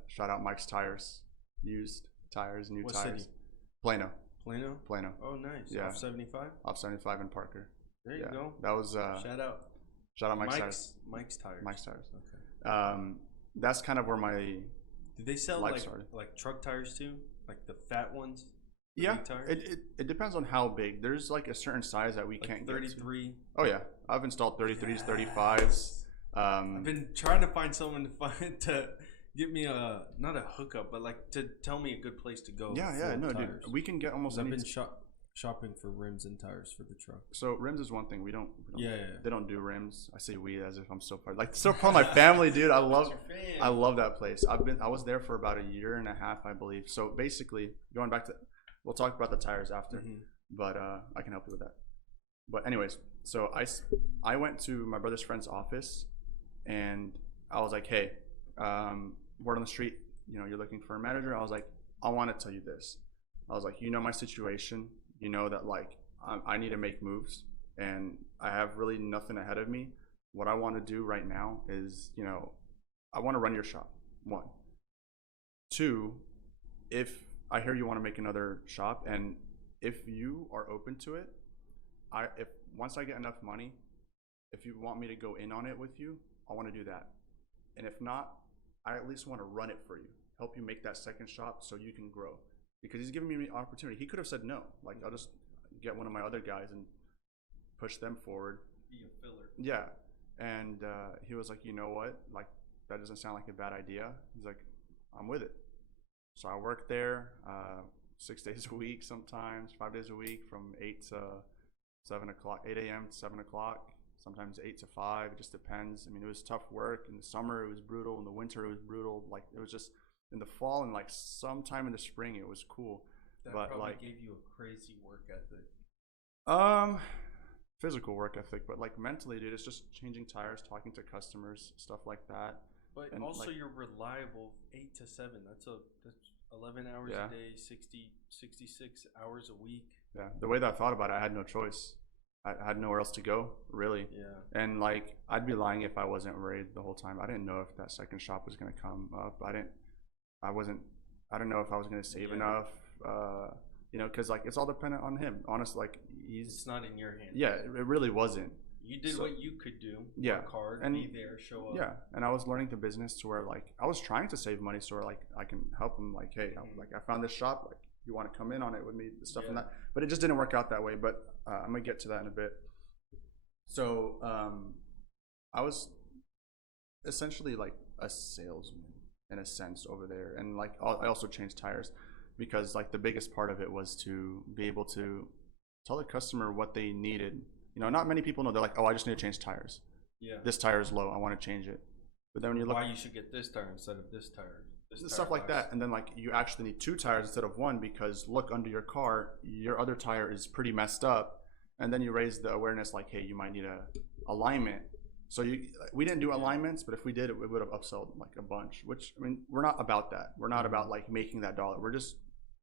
Shout out Mike's Tires, used tires, new what tires. City? Plano. Oh, nice. Yeah. Off 75. Off 75 in Parker. There you go. That was Shout out Mike's Tires. Mike's Tires. Mike's Tires. Okay. that's kind of where my Did they sell life like started. truck tires too, like the fat ones? The Yeah, big tires? it depends on how big. There's like a certain size that we Like can't get to. 33. Oh yeah, I've installed 33s, 35s. I've been trying to find someone to get me not a hookup, but like to tell me a good place to go. Yeah, for no, tires. dude, we can get almost I've any. been shopping for rims and tires for the truck. So rims is one thing we don't. Yeah. They don't do rims. I say we as if I'm so part so part of my family, dude. I love that place. I was there for about a year and a half, I believe. So basically, going back to, we'll talk about the tires after, but I can help you with that. But anyways, so I went to my brother's friend's office, and I was like, hey, word on the street, you're looking for a manager. I was like, I want to tell you this. I was like, my situation. You know that like I need to make moves, and I have really nothing ahead of me. What I want to do right now is, I want to run your shop. 1, 2, if I hear you want to make another shop, and if you are open to it, if once I get enough money, if you want me to go in on it with you, I want to do that. And if not, I at least want to run it for you, help you make that second shop so you can grow. Because he's giving me an opportunity. He could have said no. Like, I'll just get one of my other guys and push them forward. Be a filler. Yeah. And he was like, you know what? Like, that doesn't sound like a bad idea. He's like, I'm with it. So I worked there 6 days a week sometimes, 5 days a week from 8 to 7 o'clock, 8 a.m. to 7 o'clock, sometimes 8 to 5. It just depends. I mean, it was tough work. In the summer, it was brutal. In the winter, it was brutal. Like, it was just... In the fall and like sometime in the spring, it was cool. That but probably like gave you a crazy work ethic. Physical work ethic, but like mentally, dude, it's just changing tires, talking to customers, stuff like that. But and also, like, you're reliable 8 to 7. That's 11 hours a day, 66 hours a week. Yeah, the way that I thought about it, I had no choice. I had nowhere else to go, really. Yeah. And like, I'd be lying if I wasn't worried the whole time. I didn't know if that second shop was gonna come up. I don't know if I was going to save enough, because like it's all dependent on him. Honestly, like it's not in your hands. Yeah, it really wasn't. You did what you could do. Yeah. Work hard, And be there, show up. Yeah, and I was learning the business to where like I was trying to save money so where, like I can help him. Like, hey, like I found this shop. Like, you want to come in on it with me, stuff and that. But it just didn't work out that way. But I'm gonna get to that in a bit. So I was essentially like a salesman in a sense over there, and like I also changed tires because like the biggest part of it was to be able to tell the customer what they needed. Not many people know. They're like, oh, I just need to change tires. Yeah. This tire is low. I want to change it. But then when you look, why you should get this tire instead of this tire. Stuff like that. And then like you actually need 2 tires instead of 1 because look under your car, your other tire is pretty messed up. And then you raise the awareness like, hey, you might need a alignment. So we didn't do alignments, but if we did, it would have upsold like a bunch, which, I mean, we're not about that. We're not about like making that dollar. We're just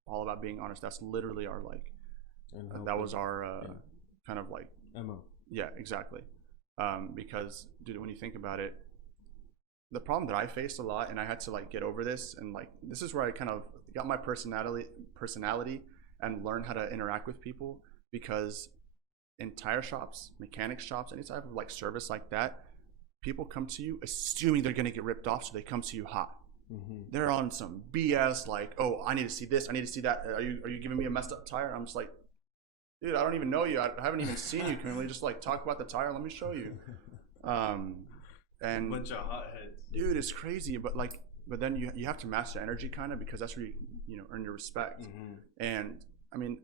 all about being honest. That's literally our like, that was our kind of like, MO. Yeah, exactly. Because dude, when you think about it, the problem that I faced a lot, and I had to like get over this, and like, this is where I kind of got my personality and learn how to interact with people, because in tire shops, mechanic shops, any type of like service like that, people come to you assuming they're gonna get ripped off, so they come to you hot. They're on some BS like, oh, I need to see this, I need to see that. Are you giving me a messed up tire? I'm just like, dude, I don't even know you. I haven't even seen you. Can we just like talk about the tire? Let me show you. And bunch of hotheads. Dude, it's crazy. But then you have to master energy kind of, because that's where you earn your respect. And I mean,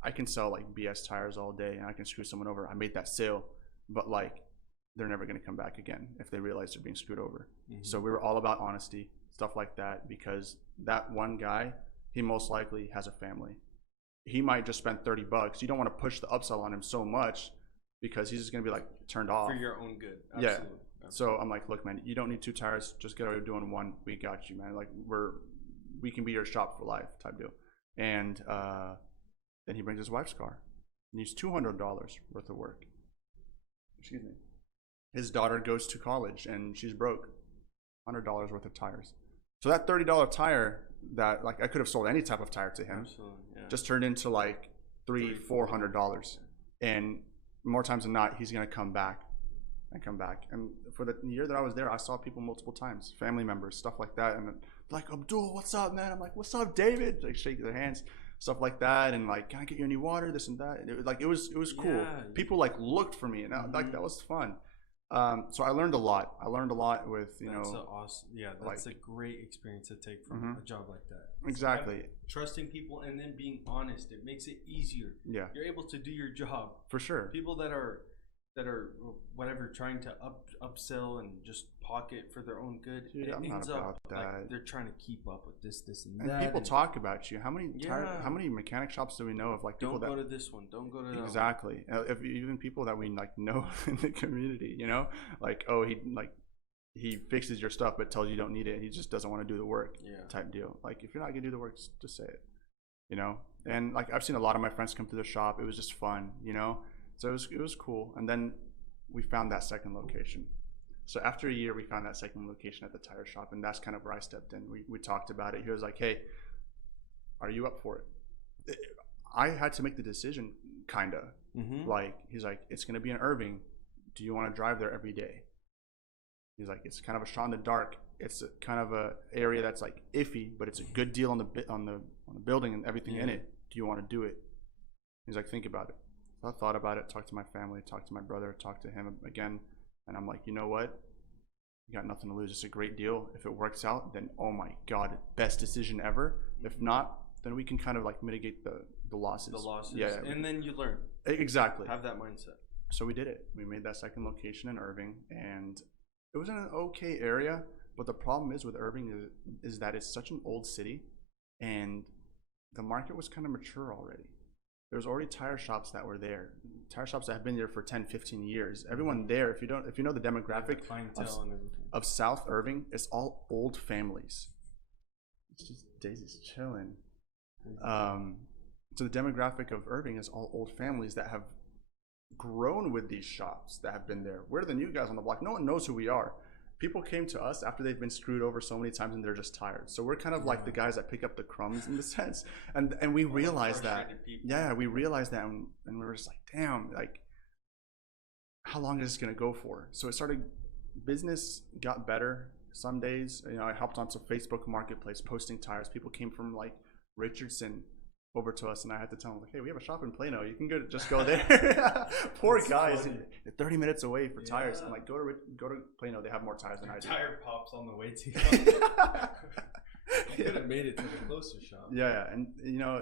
I can sell like BS tires all day, and I can screw someone over. I made that sale, but like they're never going to come back again if they realize they're being screwed over. So we were all about honesty, stuff like that, because that one guy, he most likely has a family. He might just spend $30. You don't want to push the upsell on him so much, because he's just going to be like turned off. For your own good. Absolutely. Yeah. So I'm like, look, man, you don't need 2 tires. Just get out of doing 1. We got you, man. Like we can be your shop for life type deal. And then he brings his wife's car. And he's $200 worth of work. Excuse me. His daughter goes to college and she's broke. $100 worth of tires. So that $30 tire that like I could have sold any type of tire to him, just turned into like $300-400. And more times than not, he's gonna come back and come back. And for the year that I was there, I saw people multiple times, family members, stuff like that. And like, Abdul, what's up, man? I'm like, what's up, David? Like, shake their hands, stuff like that. And like, can I get you any water? This and that. And it was cool. Yeah. People like looked for me, and like that was fun. So I learned a lot. With That's awesome. Yeah, that's a great experience to take from a job like that. Exactly. Trusting people and then being honest, it makes it easier. Yeah, you're able to do your job for sure. People that are whatever trying to upsell and just pocket for their own good, Dude, it I'm ends not up about that. like they're trying to keep up with this and and that. People talk about you. How many Yeah. how many mechanic shops do we know of like people don't go that to this one, don't go to that exactly if even people that we like know in the community, like, oh, he fixes your stuff but tells you don't need it, he just doesn't want to do the work. Yeah. Type deal. Like, if you're not gonna do the work, just say it. And like, I've seen a lot of my friends come to the shop. It was just fun. So it was cool. And then we found that second location. So after a year, we found that second location at the tire shop, and that's kind of where I stepped in. We talked about it. He was like, hey, are you up for it? I had to make the decision, kind of. Like, he's like, it's going to be in Irving. Do you want to drive there every day? He's like, it's kind of a shot in the dark. It's kind of a area that's like iffy, but it's a good deal on the building and everything in it. Do you want to do it? He's like, think about it. So I thought about it, talked to my family, talked to my brother, talked to him again. And I'm like, you know what? You got nothing to lose. It's a great deal. If it works out, then oh my God, best decision ever. If not, then we can kind of like mitigate the losses. Yeah. And then you learn. Exactly. Have that mindset. So we did it. We made that second location in Irving, and it was in an okay area. But the problem is with Irving is that it's such an old city, and the market was kind of mature already. There's already tire shops that were there. Tire shops that have been there for 10, 15 years. Everyone there, if you know the demographic of South Irving, it's all old families. It's just Daisy's chilling. So the demographic of Irving is all old families that have grown with these shops that have been there. We're the new guys on the block. No one knows who we are. People came to us after they've been screwed over so many times and they're just tired. So we're kind of like the guys that pick up the crumbs in the sense. And we realized that. Yeah, we realized that, and we were just like, damn, like, how long is this going to go for? So it started, business got better some days. I helped on some Facebook Marketplace posting tires. People came from like Richardson over to us, and I had to tell them, like, hey, we have a shop in Plano. You can just go there. Poor guys, 30 minutes away for tires. I'm like, go to Plano. They have more tires than I do. Tire pops on the way to you. I could have made it to the closer shop. Yeah, and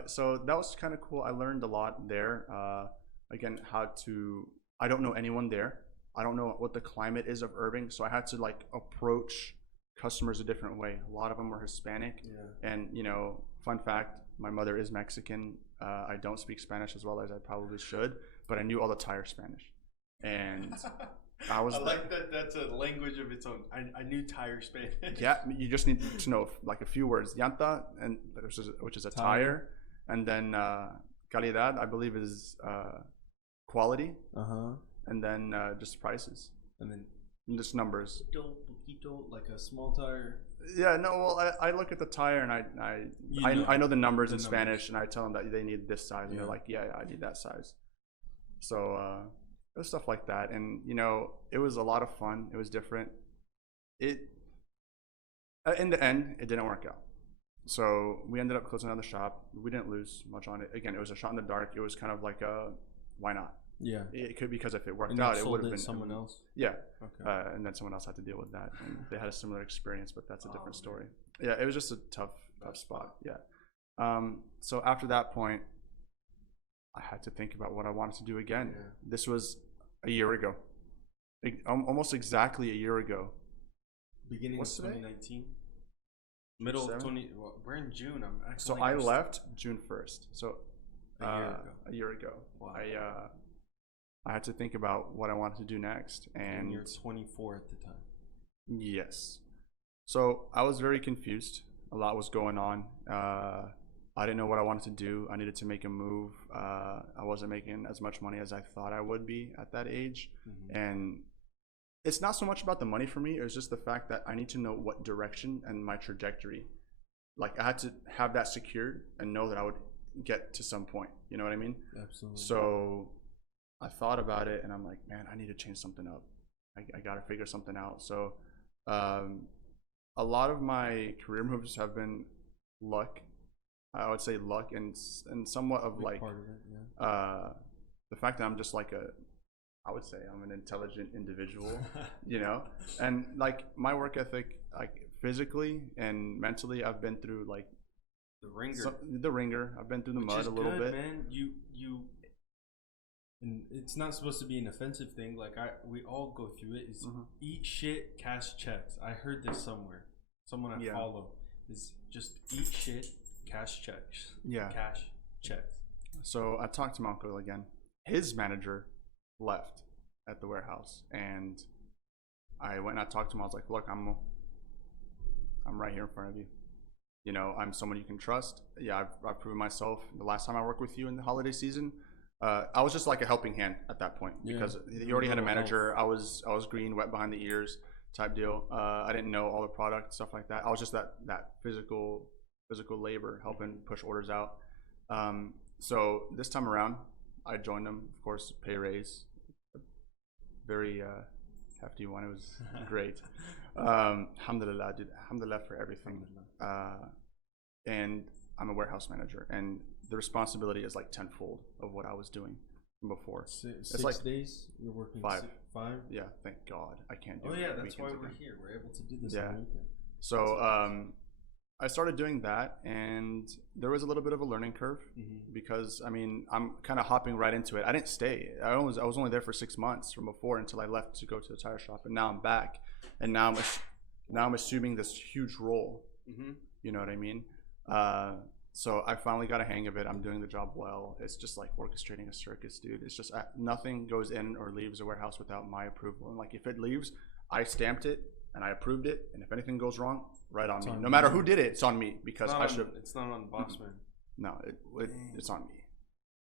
so that was kind of cool. I learned a lot there. Again, I don't know anyone there. I don't know what the climate is of Irving, so I had to like approach customers a different way. A lot of them were Hispanic, and fun fact, my mother is Mexican. I don't speak Spanish as well as I probably should, but I knew all the tire Spanish, and I like that. That's a language of its own. I knew tire Spanish. Yeah, you just need to know like a few words. Llanta, and which is a tire, and then calidad, I believe, is quality. And then just prices, and then just numbers. Poquito, like a small tire. Yeah, no. Well, I look at the tire and I know the numbers in Spanish, and I tell them that they need this size, and they're like, yeah, I need that size. So it was stuff like that, and it was a lot of fun. It was different. In the end, it didn't work out. So we ended up closing down the shop. We didn't lose much on it. Again, it was a shot in the dark. It was kind of like why not? Yeah, it could, because if it worked out, it would have been someone else. Yeah, okay. And then someone else had to deal with that, and they had a similar experience, but that's a different story. Yeah, it was just a tough spot. Yeah. So after that point, I had to think about what I wanted to do again. Yeah. This was a year ago, almost exactly a year ago. Beginning of 2019. Middle of 20. Well, we're in June. So I left June 1st. So a year ago. Wow. I had to think about what I wanted to do next, and you're 24 at the time. Yes. So I was very confused. A lot was going on. I didn't know what I wanted to do. I needed to make a move. I wasn't making as much money as I thought I would be at that age. And it's not so much about the money for me. It was just the fact that I need to know what direction and my trajectory. Like, I had to have that secured and know that I would get to some point. You know what I mean? Absolutely. So I thought about it, and I'm like, man, I need to change something up. I got to figure something out. So a lot of my career moves have been luck. I would say luck and somewhat of like part of it, the fact that I'm just like I would say I'm an intelligent individual, you know, and like my work ethic, like physically and mentally, I've been through like the ringer. I've been through the mud a little bit. Man, you, and it's not supposed to be an offensive thing. Like we all go through it. Is eat shit, cash checks. I heard this somewhere. Someone I follow is just eat shit, cash checks. Yeah, cash checks. So I talked to my uncle again. His manager left at the warehouse, and I went and I talked to him. I was like, look, I'm right here in front of you. You know, I'm someone you can trust. Yeah, I've proven myself. The last time I worked with you in the holiday season, I was just like a helping hand at that point because you already had a manager. I was green, wet behind the ears type deal. I didn't know all the product stuff like that. I was just that physical labor helping push orders out. So this time around, I joined them. Of course, pay raise, very hefty one. It was great. Alhamdulillah, dude. Alhamdulillah for everything. And I'm a warehouse manager, and the responsibility is like tenfold of what I was doing before. Six like days you're working. Five. Five. Yeah, thank God I can't do. Oh yeah, that's why we're here. We're able to do this. Yeah. On the weekend. So I started doing that, and there was a little bit of a learning curve because I mean I'm kind of hopping right into it. I didn't stay. I was only there for 6 months from before until I left to go to the tire shop, and now I'm back, and now I'm assuming this huge role. You know what I mean? So I finally got a hang of it. I'm doing the job well. It's just like orchestrating a circus, dude. It's just nothing goes in or leaves a warehouse without my approval. And like if it leaves, I stamped it and I approved it. And if anything goes wrong, right on me. No matter who did it, it's on me because I should. It's not on the boss man. No, it's on me.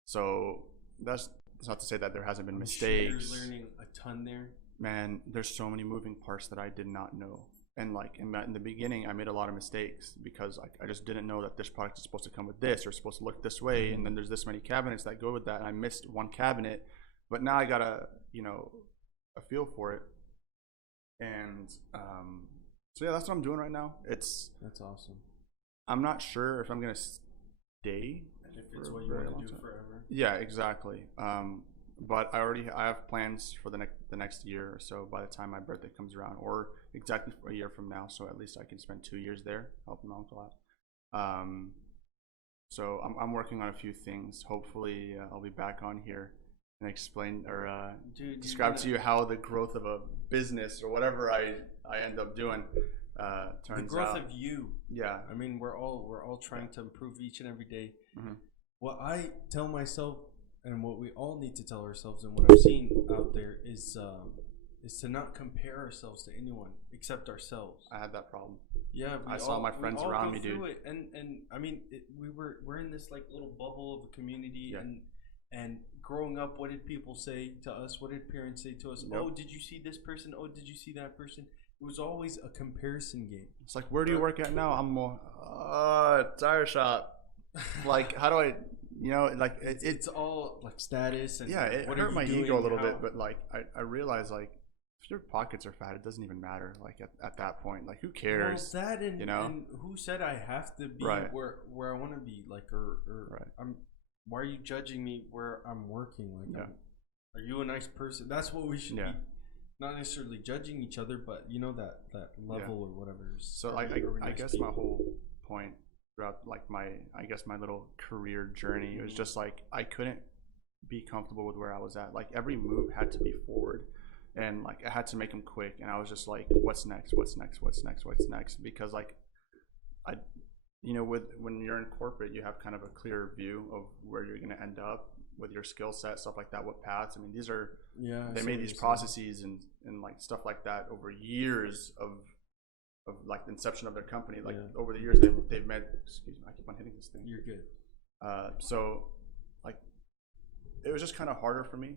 So that's not to say that there hasn't been mistakes. You're learning a ton there. Man, there's so many moving parts that I did not know. And like in the beginning, I made a lot of mistakes because I just didn't know that this product is supposed to come with this or supposed to look this way. And then there's this many cabinets that go with that. And I missed one cabinet, but now I got a feel for it. And so yeah, that's what I'm doing right now. That's awesome. I'm not sure if I'm gonna stay. And if it's what you want to do forever. Yeah, exactly. But I have plans for the next year or so by the time my birthday comes around, or exactly for a year from now. So at least I can spend 2 years there helping my uncle out. So I'm working on a few things. Hopefully I'll be back on here and explain or describe to you how the growth of a business or whatever I end up doing turns out. The growth of you. Yeah. I mean, we're all trying to improve each and every day. What I tell myself, and what we all need to tell ourselves, and what I've seen out there is to not compare ourselves to anyone except ourselves. I had that problem. Yeah, I saw my friends around me, dude. It. And I mean, we're in this like little bubble of a community, and growing up, what did people say to us? What did parents say to us? Yep. Oh, did you see this person? Oh, did you see that person? It was always a comparison game. It's like, where do you work at now? I'm more tire shop. Like, how do I? You know, like it's all like status and it hurt my ego a little bit, but like I realized like if your pockets are fat, it doesn't even matter. Like at that point, like who cares? Well, that and, you know, and who said I have to be where I want to be? Like or why are you judging me where I'm working? Like, are you a nice person? That's what we should be. Not necessarily judging each other, but you know that level or whatever. So I guess my whole point throughout like my little career journey, it was just like I couldn't be comfortable with where I was at. Like every move had to be forward, and like I had to make them quick, and I was just like, what's next, because like when you're in corporate, you have kind of a clear view of where you're going to end up with your skill set, stuff like that, what paths. I mean, these are they made these processes and like stuff like that over years of like the inception of their company. Like over the years they've made, excuse me, I keep on hitting this thing. You're good. So like it was just kind of harder for me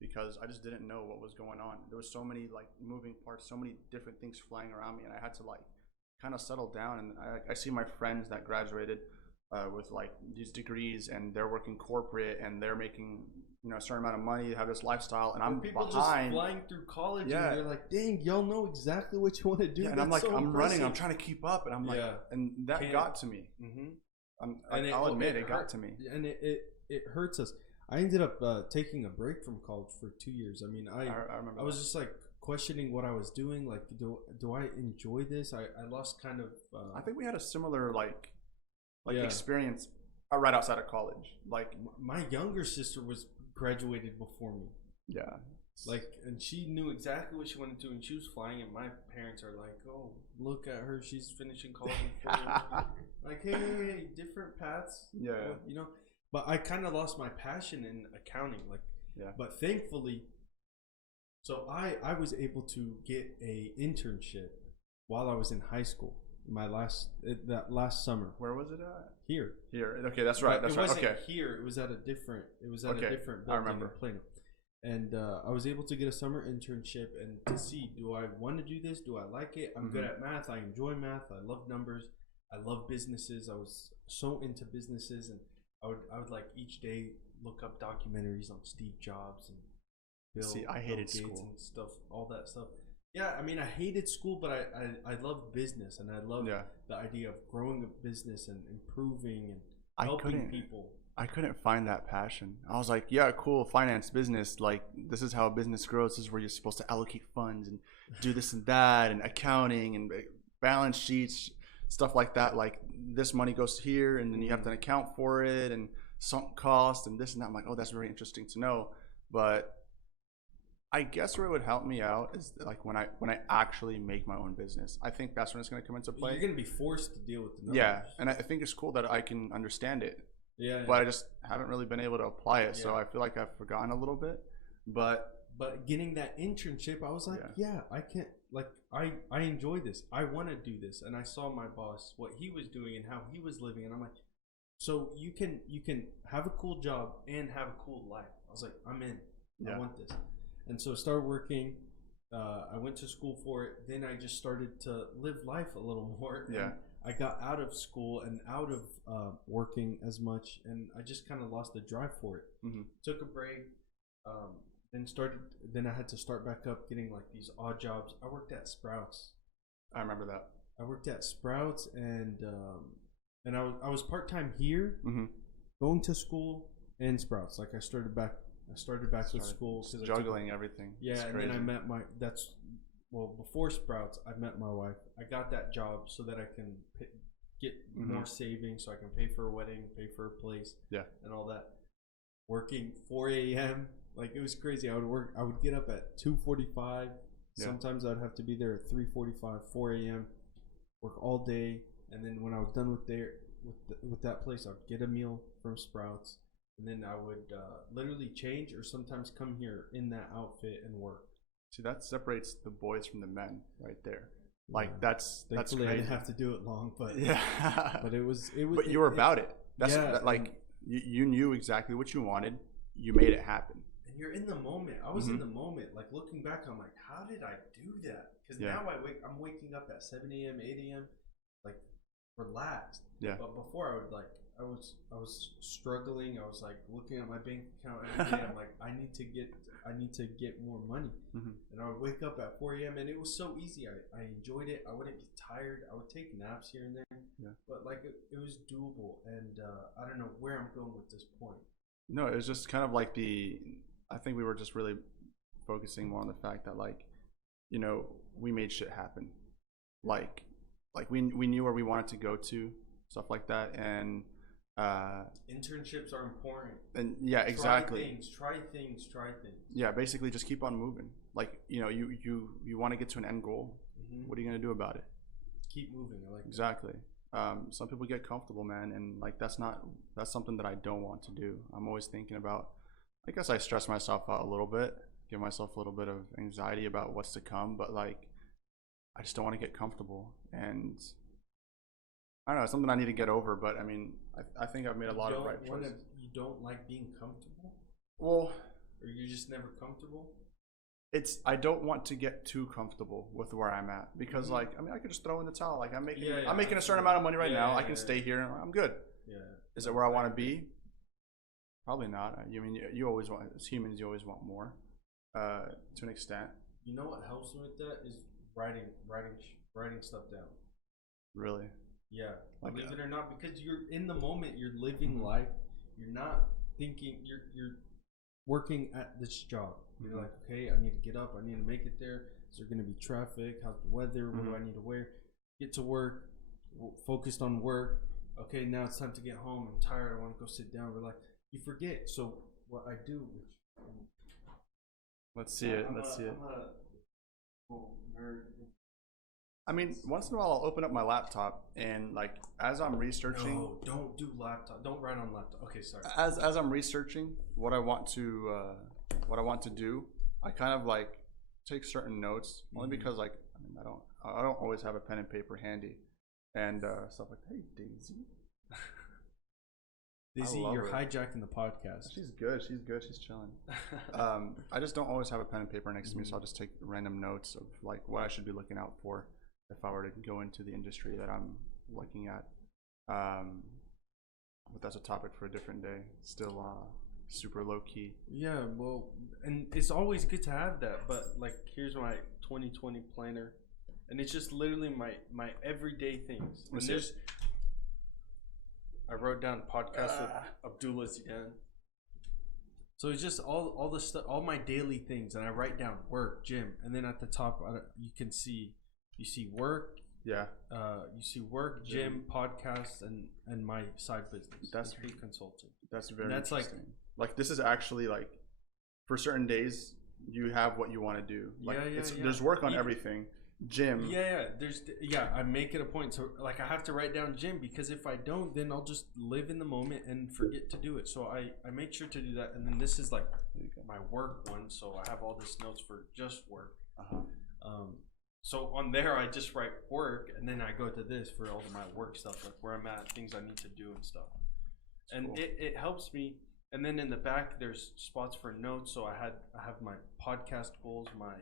because I just didn't know what was going on. There was so many like moving parts, so many different things flying around me, and I had to like kind of settle down. And I see my friends that graduated with like these degrees, and they're working corporate, and they're making a certain amount of money, have this lifestyle, and I'm people behind. just flying through college, Yeah. and they're like, "Dang, y'all know exactly what you want to do." Yeah, and I'm That's like, so I'm running, I'm impressive." trying to keep up, and I'm like, Yeah. and that Can't. got to me. Mm-hmm. I'll admit it got to me. And it hurts us. I ended up taking a break from college for 2 years. I mean, I remember. I was just like questioning what I was doing. Like, do I enjoy this? I lost kind of. I think we had a similar like Yeah. experience right outside of college. Like my younger sister was graduated before me. yeah, Like, and she knew exactly what she wanted to do, and she was flying. And my parents are like, "Oh, look at her! She's finishing college." Like, hey, different paths. Yeah. You know. But I kind of lost my passion in accounting. Like, yeah. But thankfully, so I was able to get a internship while I was in high school. That last summer. Where was it at? Here. Okay, that's right. But That's it right. wasn't Okay. here. It was at a different. It was at Okay, a different I building remember. in Plano. And I was able to get a summer internship and to see, do I want to do this? Do I like it? I'm good at math. I enjoy math. I love numbers. I love businesses. I was so into businesses, and I would like each day look up documentaries on Steve Jobs and I hated Bill Gates school and stuff, all that stuff. Yeah, I mean, I hated school, but I love business, and I love the idea of growing a business and improving and helping people. I couldn't find that passion. I was like, yeah, cool, finance, business. Like, this is how a business grows. This is where you're supposed to allocate funds and do this and that, and accounting and balance sheets, stuff like that. Like, this money goes here, and then you have to account for it, and sunk cost, and this and that. I'm like, oh, that's very interesting to know. But I guess where it would help me out is like when I actually make my own business. I think that's when it's going to come into play. You're going to be forced to deal with the numbers. Yeah, and I think it's cool that I can understand it. Yeah, but I just haven't really been able to apply it, so I feel like I've forgotten a little bit. But getting that internship, I was like, yeah, I can't. Like, I enjoy this. I want to do this, and I saw my boss what he was doing and how he was living, and I'm like, so you can have a cool job and have a cool life. I was like, I'm in. Yeah. I want this, and so I started working. I went to school for it. Then I just started to live life a little more. Yeah. I got out of school and out of working as much, and I just kind of lost the drive for it. Took a break, then I had to start back up getting like these odd jobs. I worked at Sprouts. I remember that. I worked at Sprouts, and I was part-time here, going to school and Sprouts. Like, I started back with school, just juggling everything. Yeah, and then I met before Sprouts, I met my wife. I got that job so that I can get more savings, so I can pay for a wedding, pay for a place, and all that. Working 4 a.m. Like, it was crazy. I would get up at 2:45. Sometimes I'd have to be there at 3:45, 4 a.m. Work all day, and then when I was done with that place, I'd get a meal from Sprouts, and then I would literally change, or sometimes come here in that outfit and work. See, that separates the boys from the men right there. Like, that's Thankfully, crazy. I didn't have to do it long, but but it was. But you were about it. That's like you knew exactly what you wanted. You made it happen. And you're in the moment. I was in the moment. Like, looking back, I'm like, how did I do that? Because now I'm waking up at 7 a.m., 8 a.m., like, relaxed. Yeah. But before, I was struggling. I was like looking at my bank account every day. I'm like, I need to get more money. And I would wake up at 4 a.m. and it was so easy. I enjoyed it. I wouldn't get tired. I would take naps here and there. Yeah. But like, it was doable. And I don't know where I'm going with this point. No, it was just kind of like I think we were just really focusing more on the fact that, like, you know, we made shit happen. Like we knew where we wanted to go to, stuff like that. And internships are important. And yeah, exactly. Try things. Yeah, basically just keep on moving. Like, you know, you want to get to an end goal. What are you going to do about it? Keep moving. I like that. Exactly. Some people get comfortable, man, and like that's something that I don't want to do. I'm always thinking about, I guess I stress myself out a little bit, give myself a little bit of anxiety about what's to come, but like, I just don't want to get comfortable. And I don't know, it's something I need to get over, but I mean, I think I've made a lot of right choices. You don't like being comfortable? Well, or you're just never comfortable? I don't want to get too comfortable with where I'm at, because like, I mean, I could just throw in the towel. Like, I'm making a certain amount of money right now. I can stay here and I'm good. Yeah. Is it where I want to be? Probably not. You mean you always want, as humans, you always want more, to an extent. You know what helps me with that is writing stuff down. Really? Yeah, Like believe that. it or not, because you're in the moment, you're living Mhm. life. You're not thinking. You're working at this job. You're Mhm. like, okay, I need to get up. I need to make it there. Is there going to be traffic? How's the weather? What do I need to wear? Get to work. Focused on work. Okay, now it's time to get home. I'm tired. I want to go sit down. Relax. You forget. So what I do, which Let's see it. Let's see it. I'm a nerd. I mean, once in a while, I'll open up my laptop and like as I'm researching. No, don't do laptop. Don't write on laptop. Okay, sorry. As I'm researching what I want to do, I kind of like take certain notes only because like I mean I don't always have a pen and paper handy and stuff like hey Daisy. Daisy, love you're her. hijacking the podcast. She's good. She's chilling. I just don't always have a pen and paper next to me, so I'll just take random notes of like what I should be looking out for if I were to go into the industry that I'm looking at. But that's a topic for a different day. Still super low key. Yeah, well, and it's always good to have that. But like, here's my 2020 planner, and it's just literally my everyday things. And there's, I wrote down podcast with Abdullah Zidan. So it's just all the stuff, all my daily things, and I write down work, gym, and then at the top you can see, you see work. Yeah. You see work, gym, podcasts, and my side business. That's consulting. That's very. That's interesting. Like this is actually like, for certain days you have what you want to do. Like there's work on everything. Gym. I make it a point. So like I have to write down gym because if I don't, then I'll just live in the moment and forget to do it. So I make sure to do that. And then this is like my work one. So I have all these notes for just work. So on there I just write work, and then I go to this for all of my work stuff, like where I'm at, things I need to do and stuff. That's cool. It helps me. And then in the back there's spots for notes. So I have my podcast goals, my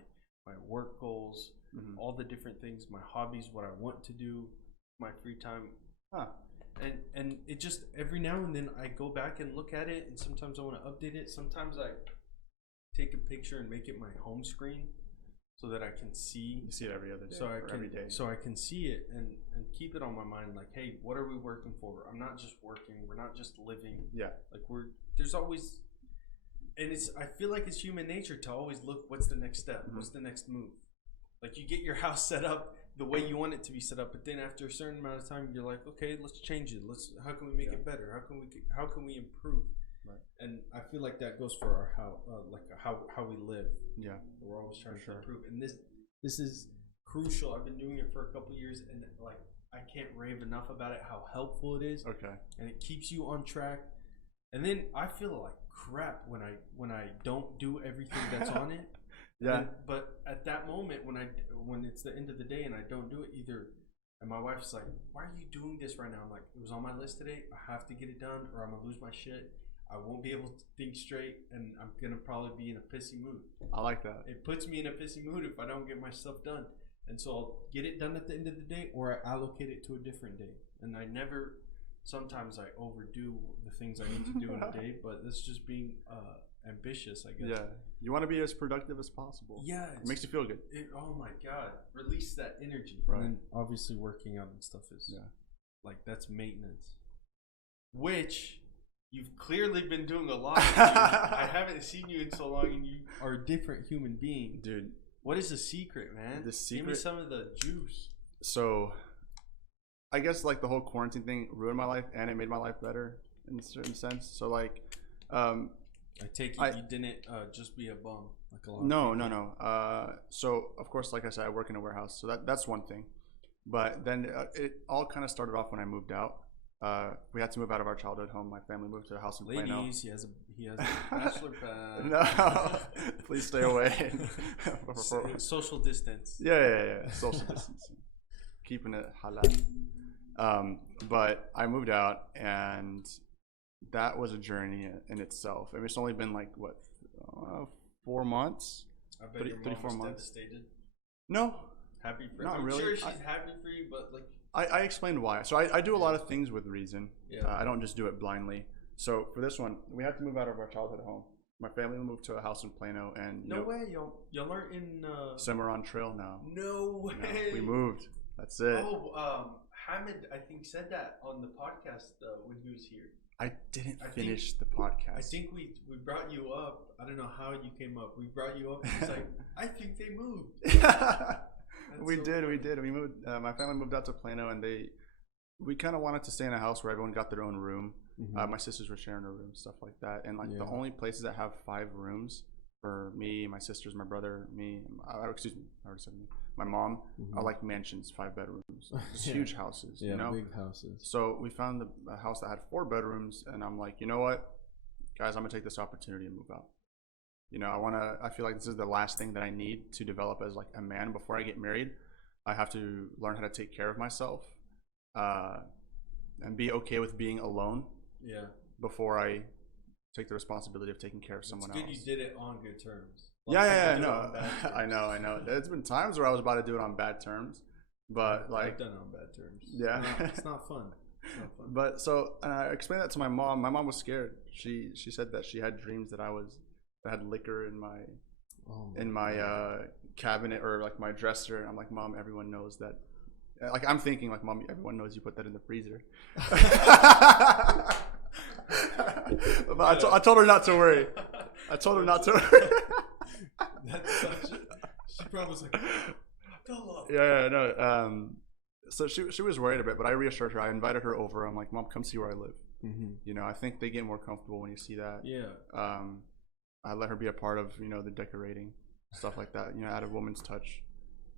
work goals, all the different things, my hobbies, what I want to do, my free time. And it just every now and then I go back and look at it, and sometimes I want to update it. Sometimes I take a picture and make it my home screen so that I can see. You see it every other day. Every day. So I can see it and keep it on my mind. Like, hey, what are we working for? I'm not just working. We're not just living. Yeah. Like there's always, and I feel like it's human nature to always look. What's the next step? What's the next move? Like you get your house set up the way you want it to be set up, but then after a certain amount of time, you're like, okay, let's change it. How can we make it better? How can we improve? Right. And I feel like that goes for our how we live. Yeah. We're always trying to improve, and this is crucial. I've been doing it for a couple of years, and like I can't rave enough about it. How helpful it is. Okay. And it keeps you on track. And then I feel like crap when I don't do everything that's on it. Yeah. But at that moment when it's the end of the day and I don't do it either, and my wife's like, "Why are you doing this right now?" I'm like, "It was on my list today. I have to get it done, or I'm gonna lose my shit. I won't be able to think straight, and I'm gonna probably be in a pissy mood." I like that. It puts me in a pissy mood if I don't get my stuff done, and so I'll get it done at the end of the day, or I allocate it to a different day. And I never. Sometimes I overdo the things I need to do in a day, but it's just being ambitious, I guess. Yeah, you want to be as productive as possible. Yeah, it makes you feel good. Oh my god, release that energy. Right. And then obviously working out and stuff is like that's maintenance, which you've clearly been doing a lot. I haven't seen you in so long, and you are a different human being, dude. What is the secret, man? The secret. Give me some of the juice. So, I guess like the whole quarantine thing ruined my life, and it made my life better in a certain sense. So like, I take it you didn't just be a bum like a lot. No. So of course, like I said, I work in a warehouse, so that's one thing. But then it all kind of started off when I moved out. We had to move out of our childhood home. My family moved to a house in Plano. Ladies, he has a bachelor pad. No, please stay away. Social distance. Yeah. Social distancing. Keeping it halal. But I moved out, and that was a journey in itself. I mean, it's only been like 4 months. I bet your mom was devastated. No, happy for you. Not really. I'm sure she's happy for you, but like I explained why. So I do a lot of things with reason. Yeah. I don't just do it blindly. So for this one, we had to move out of our childhood home. My family moved to a house in Plano, and No way, y'all aren't in Cimarron Trail now. No way. No, we moved. That's it. Oh, Hamid, I think, said that on the podcast when he was here. I didn't finish the podcast. I think we brought you up. I don't know how you came up. We brought you up, and he's like, I think they moved. We did. We moved. My family moved out to Plano, and we kind of wanted to stay in a house where everyone got their own room. Mm-hmm. My sisters were sharing a room, stuff like that. And like the only places that have 5 rooms for me, my sisters, my brother, me, excuse me, I already said me, my mom, are like mansions, 5 bedrooms, just huge houses, you know? Big houses. So we found a house that had 4 bedrooms, and I'm like, you know what, guys, I'm gonna take this opportunity and move out. You know, I feel like this is the last thing that I need to develop as like a man before I get married. I have to learn how to take care of myself, and be okay with being alone. Yeah. Before I take the responsibility of taking care of someone else. It's good you did it on good terms. Yeah, no. I know. There's been times where I was about to do it on bad terms, but like I've done it on bad terms. Yeah. It's not fun. But so I explained that to my mom. My mom was scared. She said that she had dreams that I had liquor in my cabinet or like my dresser. And I'm like, Mom, everyone knows that. Like I'm thinking, like, Mom, everyone knows you put that in the freezer. But I told her not to worry. She probably was like, yeah, no. So she was worried a bit, but I reassured her. I invited her over. I'm like, Mom, come see where I live. Mm-hmm. You know, I think they get more comfortable when you see that. Yeah. I let her be a part of, you know, the decorating, stuff like that. You know, add a woman's touch.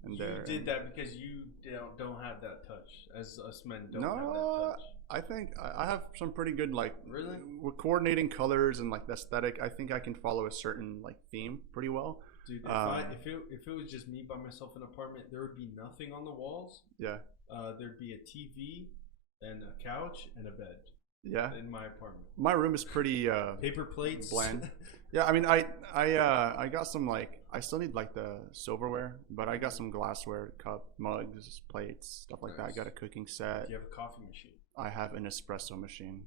And you did that because you don't have that touch, as us men don't have that touch. I think I have some pretty good, like, really? We're coordinating colors and like the aesthetic. I think I can follow a certain like theme pretty well. Dude, if it was just me by myself in an apartment, there would be nothing on the walls. Yeah. There'd be a TV and a couch and a bed. Yeah. In my apartment. My room is pretty paper plates, bland. Yeah, I mean, I got some, like, I still need like the silverware, but I got some glassware, cup, mugs, plates, stuff like that. I got a cooking set. Do you have a coffee machine? I have an espresso machine.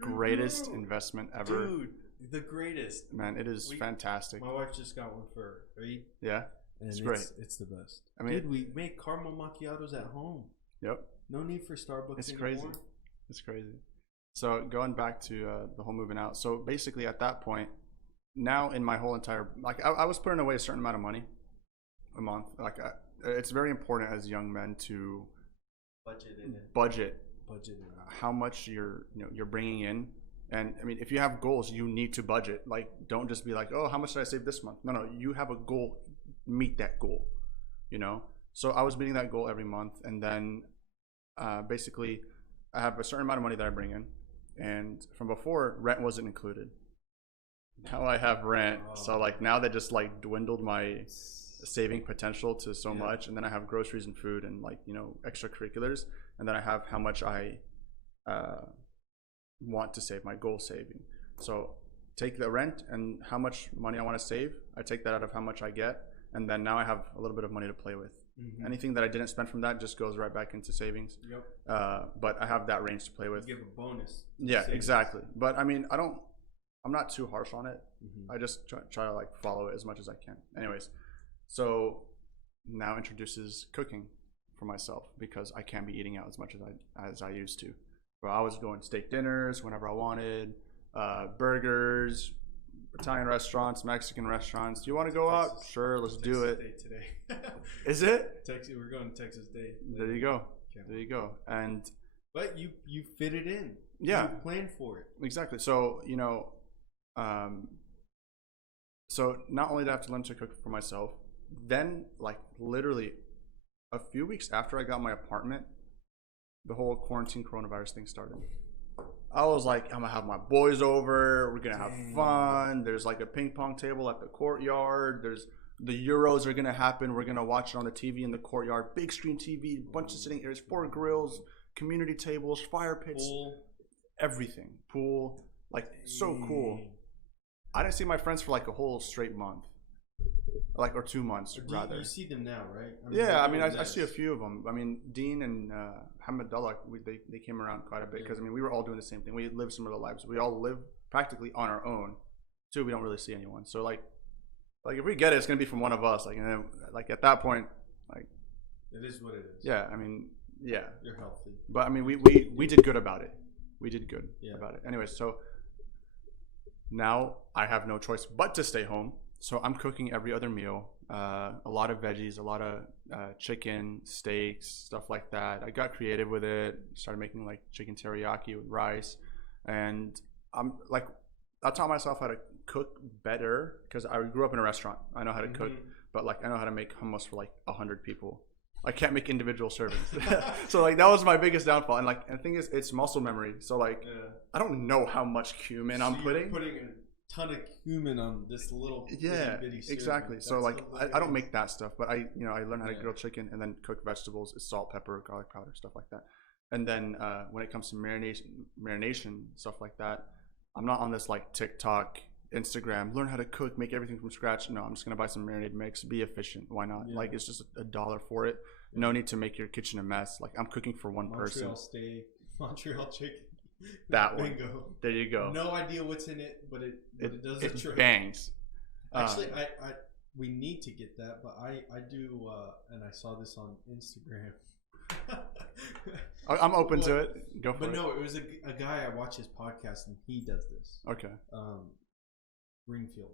Greatest investment ever. Dude, the greatest. Man, it is fantastic. My wife just got one for Eid. Yeah, and it's great. It's the best. I mean, dude, we make caramel macchiatos at home. Yep. No need for Starbucks. It's crazy. It's crazy. So going back to the whole moving out. So basically, at that point, now in my whole entire, like, I was putting away a certain amount of money a month. Like, it's very important as young men to budget how much you're bringing in. And I mean, if you have goals, you need to budget. Like, don't just be like, oh, how much did I save this month? No, you have a goal, meet that goal, you know? So I was meeting that goal every month. And then basically I have a certain amount of money that I bring in. And from before, rent wasn't included. Now I have rent. So like now that just like dwindled my saving potential to so much. And then I have groceries and food and like, you know, extracurriculars. And then I have how much I want to save, my goal saving. So take the rent and how much money I want to save. I take that out of how much I get. And then now I have a little bit of money to play with. Mm-hmm. Anything that I didn't spend from that just goes right back into savings. Yep. But I have that range to play with. You give a bonus. Yeah, exactly. But I mean, I'm not too harsh on it. Mm-hmm. I just try to like follow it as much as I can. Anyways, so now introduces cooking for myself because I can't be eating out as much as I used to. But I was going steak dinners whenever I wanted, burgers, Italian restaurants, Mexican restaurants. Do you want to go out? Sure, let's do it. Day today. Is it? Texas, we're going to Texas Day. There you go. There you go. But you fit it in. Yeah. You planned for it. Exactly. So, you know, so not only did I have to learn to cook for myself, then like literally a few weeks after I got my apartment, the whole quarantine coronavirus thing started. I was like, I'm gonna have my boys over. We're gonna have fun. There's like a ping pong table at the courtyard. There's the Euros are gonna happen. We're gonna watch it on the TV in the courtyard. Big screen TV, bunch of sitting areas, 4 grills, community tables, fire pits, everything, pool. Like so cool. I didn't see my friends for like a whole straight month. like, or 2 months rather. You see them now, right? Yeah, I mean, I see a few of them. I mean, Dean and Hamidullah, they came around quite a bit because, I mean, we were all doing the same thing. We live similar lives. We all live practically on our own, too. We don't really see anyone. So, like if we get it, it's going to be from one of us. Like, and then, like, at that point, like... It is what it is. Yeah, I mean, yeah. You're healthy. But, I mean, we did good about it. We did good about it. Anyway, so now I have no choice but to stay home. So I'm cooking every other meal. A lot of veggies, a lot of chicken, steaks, stuff like that. I got creative with it. Started making like chicken teriyaki with rice, and I'm like, I taught myself how to cook better because I grew up in a restaurant. I know how to cook, but like I know how to make hummus for like 100 people. I can't make individual servings. So like that was my biggest downfall. And like, and the thing is, it's muscle memory. So like, I don't know how much cumin I'm putting. You're putting a ton of cumin on this little bitty exactly. That's so like, I don't make that stuff, but I learned how to grill chicken and then cook vegetables, salt, pepper, garlic powder, stuff like that. And then when it comes to marination, stuff like that, I'm not on this like TikTok, Instagram, learn how to cook, make everything from scratch. No, I'm just gonna buy some marinade mix, be efficient. Why not? Like it's just $1 for it. No need to make your kitchen a mess. Like I'm cooking for one person. Montreal steak, Montreal chicken. That one. Bingo. There you go. No idea what's in it, but it does the trick. Bangs. Actually, we need to get that, but I do, and I saw this on Instagram. I'm open to it. Go for it. But no, it was a guy I watch his podcast and he does this. Okay. Ben Greenfield.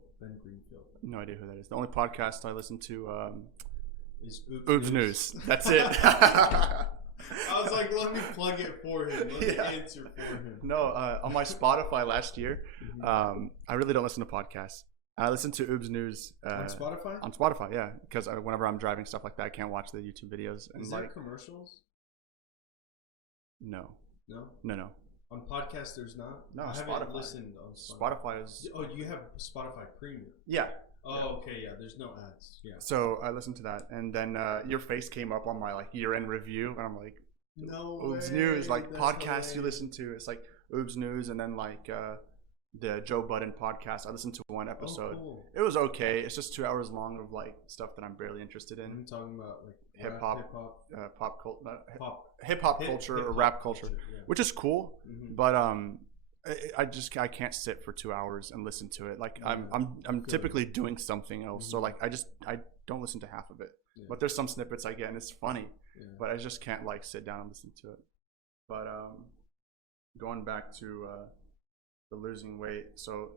No idea who that is. The only podcast I listen to is Oobs News. That's it. I was like, let me plug it for him. Let me answer for him. No, on my Spotify last year, I really don't listen to podcasts. I listen to Oobs News on Spotify. On Spotify, yeah, because whenever I'm driving, stuff like that, I can't watch the YouTube videos. And is there commercials? No. On podcasts, there's not. No, I Spotify. haven't listened on Spotify is. Oh, you have Spotify Premium. Yeah. Oh, okay, yeah. There's no ads. Yeah. So I listened to that, and then your face came up on my like year-end review, and I'm like, no Oobs way. News, like That's podcasts hilarious. you listen to. It's like Oobs News, and then like the Joe Budden podcast. I listened to one episode. Oh, cool. It was okay. It's just 2 hours long of like stuff that I'm barely interested in. I'm talking about like Hip hop culture or hip-hop rap culture, yeah. which is cool. Mm-hmm. But I can't sit for 2 hours and listen to it. Like I'm typically doing something else, so like I don't listen to half of it. Yeah. But there's some snippets I get and it's funny, but I just can't like sit down and listen to it. But going back to the losing weight, so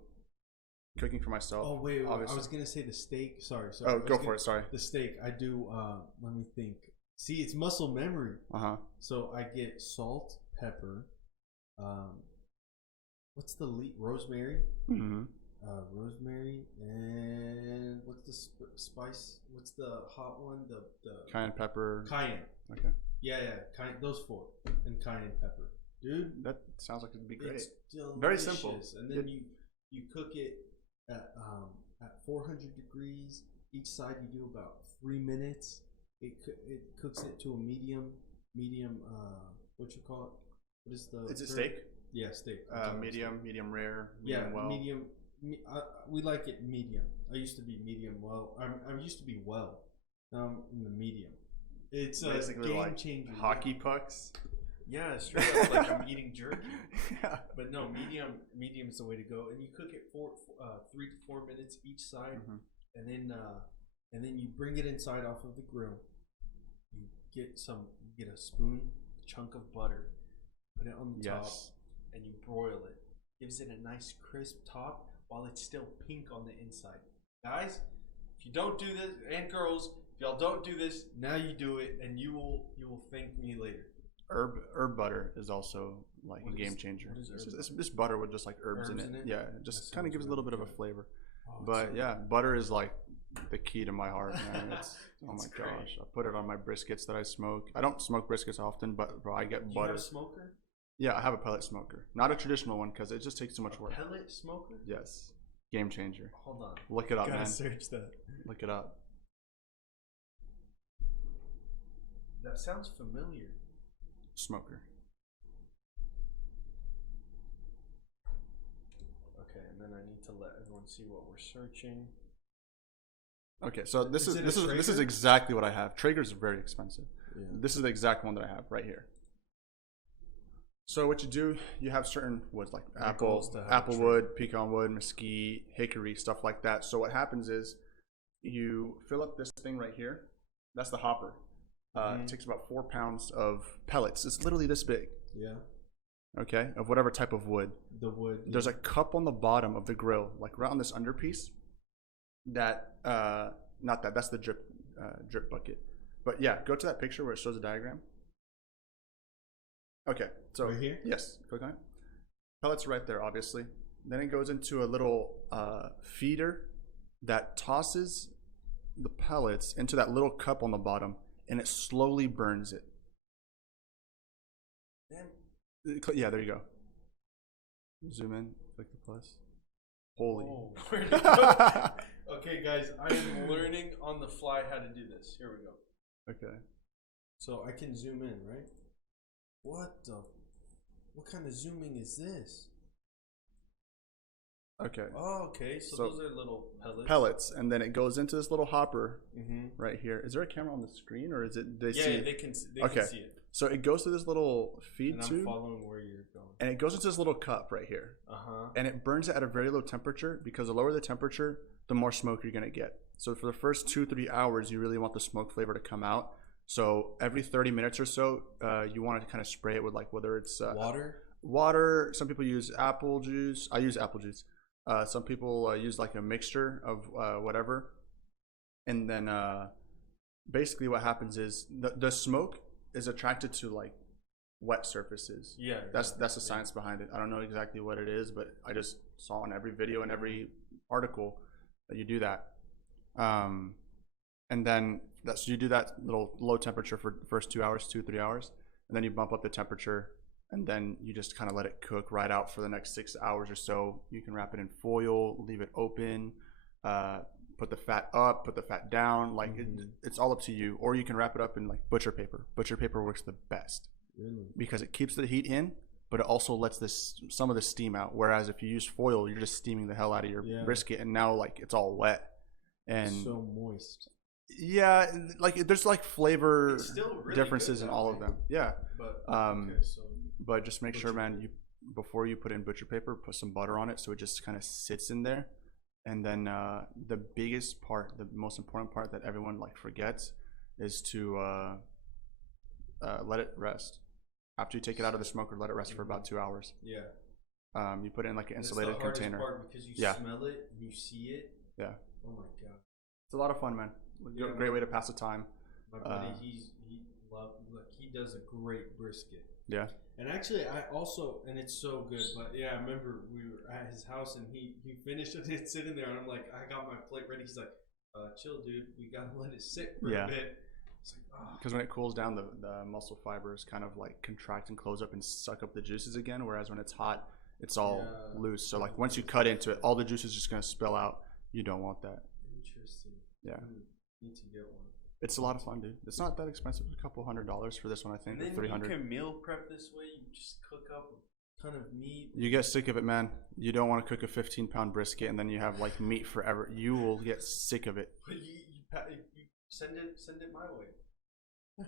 cooking for myself. Oh wait, I was gonna say the steak. Sorry. Oh, go for it. Sorry. The steak. I do. Let me think. See, it's muscle memory. So I get salt, pepper. What's the rosemary? Mm-hmm. Rosemary, and what's the spice? What's the hot one? The cayenne pepper. Cayenne. Okay. Yeah. Cayenne. Those four and cayenne pepper. Dude, that sounds like it'd be great. It's delicious. Very simple. And then you cook it at 400 degrees. Each side you do about 3 minutes. It cooks it to a medium. What you call it? What is the? Is it steak? Yeah, steak. Medium rare. Medium well. Medium. We like it medium. I used to be medium well. I used to be well. Now I'm in the medium. It's basically game like changer. Hockey pucks. Yeah, straight up like I'm eating jerky. Yeah. But no, medium is the way to go. And you cook it for 3 to 4 minutes each side, and then you bring it inside off of the grill. You get a spoon, chunk of butter, put it on the top, and you broil it. Gives it a nice crisp top while it's still pink on the inside. Guys, if you don't do this, and girls, if y'all don't do this, now you do it, and you will thank me later. Herb butter is also like a game changer. This butter with just like herbs in it. Yeah, it just kind of gives a little bit of a flavor. But yeah, butter is like the key to my heart, man. Oh my gosh, I put it on my briskets that I smoke. I don't smoke briskets often, but bro, I get butter. You have a smoker? Yeah, I have a pellet smoker. Not a traditional one because it just takes too much work. Pellet smoker? Yes, game changer. Hold on, look it up, man. Search that. Look it up. That sounds familiar. Smoker. Okay, and then I need to let everyone see what we're searching. Okay, so this Is is it a this is Traeger? exactly what I have. Traeger's very expensive. Yeah. This is the exact one that I have right here. So what you do, you have certain woods like My goal is to have a applewood, pecan wood, mesquite, hickory, stuff like that. So what happens is you fill up this thing right here. That's the hopper. It takes about 4 pounds of pellets. It's literally this big. Yeah. Okay, of whatever type of wood. The wood. There's a cup on the bottom of the grill, like right on this underpiece. That not that. That's the drip bucket. But yeah, go to that picture where it shows a diagram. Okay, so Right here? yes, click on it. Pellets right there, obviously. Then it goes into a little feeder that tosses the pellets into that little cup on the bottom, and it slowly burns it. Yeah, there you go. Zoom in, click the plus. Holy. Oh, where'd it go? Okay, guys, I am learning on the fly how to do this. Here we go. Okay. So I can zoom in, right? What kind of zooming is this? Okay. Oh, okay. So those are little pellets. Pellets, and then it goes into this little hopper Mm-hmm. right here. Is there a camera on the screen, or is it? Yeah, see it? they can see it. So it goes to this little feed And I'm tube, following where you're going. and it goes into this little cup right here, and it burns it at a very low temperature, because the lower the temperature, the more smoke you're gonna get. So for the first 2-3 hours, you really want the smoke flavor to come out. So every 30 minutes or so, you want to kind of spray it with, like, whether it's water. Some people use apple juice. I use apple juice. Some people use like a mixture of whatever, and then basically what happens is the smoke is attracted to like wet surfaces. Yeah. That's the science behind it. I don't know exactly what it is, but I just saw in every video and every article that you do that. And then you do that little low temperature for the first 2 hours, 2-3 hours, and then you bump up the temperature, and then you just kind of let it cook right out for the next 6 hours or so. You can wrap it in foil, leave it open, put the fat up, put the fat down. Like it's all up to you. Or you can wrap it up in like butcher paper. Butcher paper works the best because it keeps the heat in, but it also lets some of the steam out. Whereas if you use foil, you're just steaming the hell out of your brisket, and now like it's all wet and so moist. Yeah, like there's like flavor really differences in all of them. Yeah, But but just make sure, man, before you put in butcher paper, put some butter on it so it just kind of sits in there. And then the biggest part, the most important part that everyone like forgets is to let it rest. After you take it out of the smoker, let it rest for about 2 hours. Yeah. You put it in like an insulated That's the hardest container. Part because you smell it and you see it. Yeah. Oh my god. It's a lot of fun, man. Great way to pass the time. My buddy, he does a great brisket. Yeah. And actually, and it's so good. But yeah, I remember we were at his house and he finished it. It's sitting there, and I'm like, I got my plate ready. He's like, chill, dude. We gotta let it sit for a bit. Because when it cools down, the muscle fibers kind of like contract and close up and suck up the juices again. Whereas when it's hot, it's all loose. So like once you cut into it, all the juice is just gonna spill out. You don't want that. Interesting. Yeah. Need to get one. It's a lot of fun, dude. It's not that expensive. It's a couple $100 for this one, I think. And then $300. you can meal prep this way. You just cook up a ton of meat. You get sick of it, man. You don't want to cook a 15-pound brisket and then you have like meat forever. You will get sick of it. But you send it my way.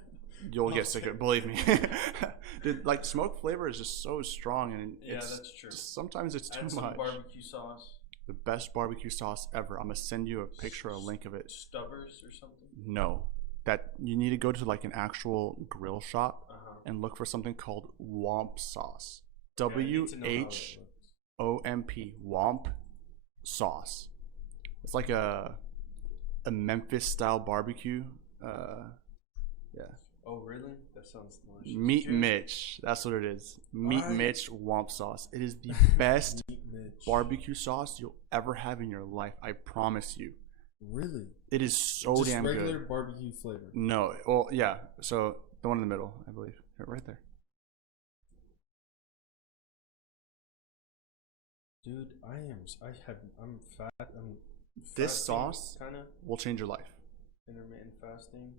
You'll get sick of it, believe me. Dude, like smoke flavor is just so strong, and that's true. Sometimes it's too Add some much. Barbecue sauce. The best barbecue sauce ever. I'm gonna send you a picture, a link of it. Stubbers or something? No, that you need to go to like an actual grill shop and look for something called Womp sauce. WHOMP, Womp sauce. It's like a Memphis style barbecue. Yeah. Oh really? That sounds delicious. Meat Mitch, that's what it is. Meat Mitch Womp sauce. It is the best barbecue sauce you'll ever have in your life. I promise you. Really? It is so just damn regular good. Barbecue flavor. No, well, yeah. So the one in the middle, I believe, right there. Dude, I'm fat. This sauce kind of will change your life. Intermittent fasting.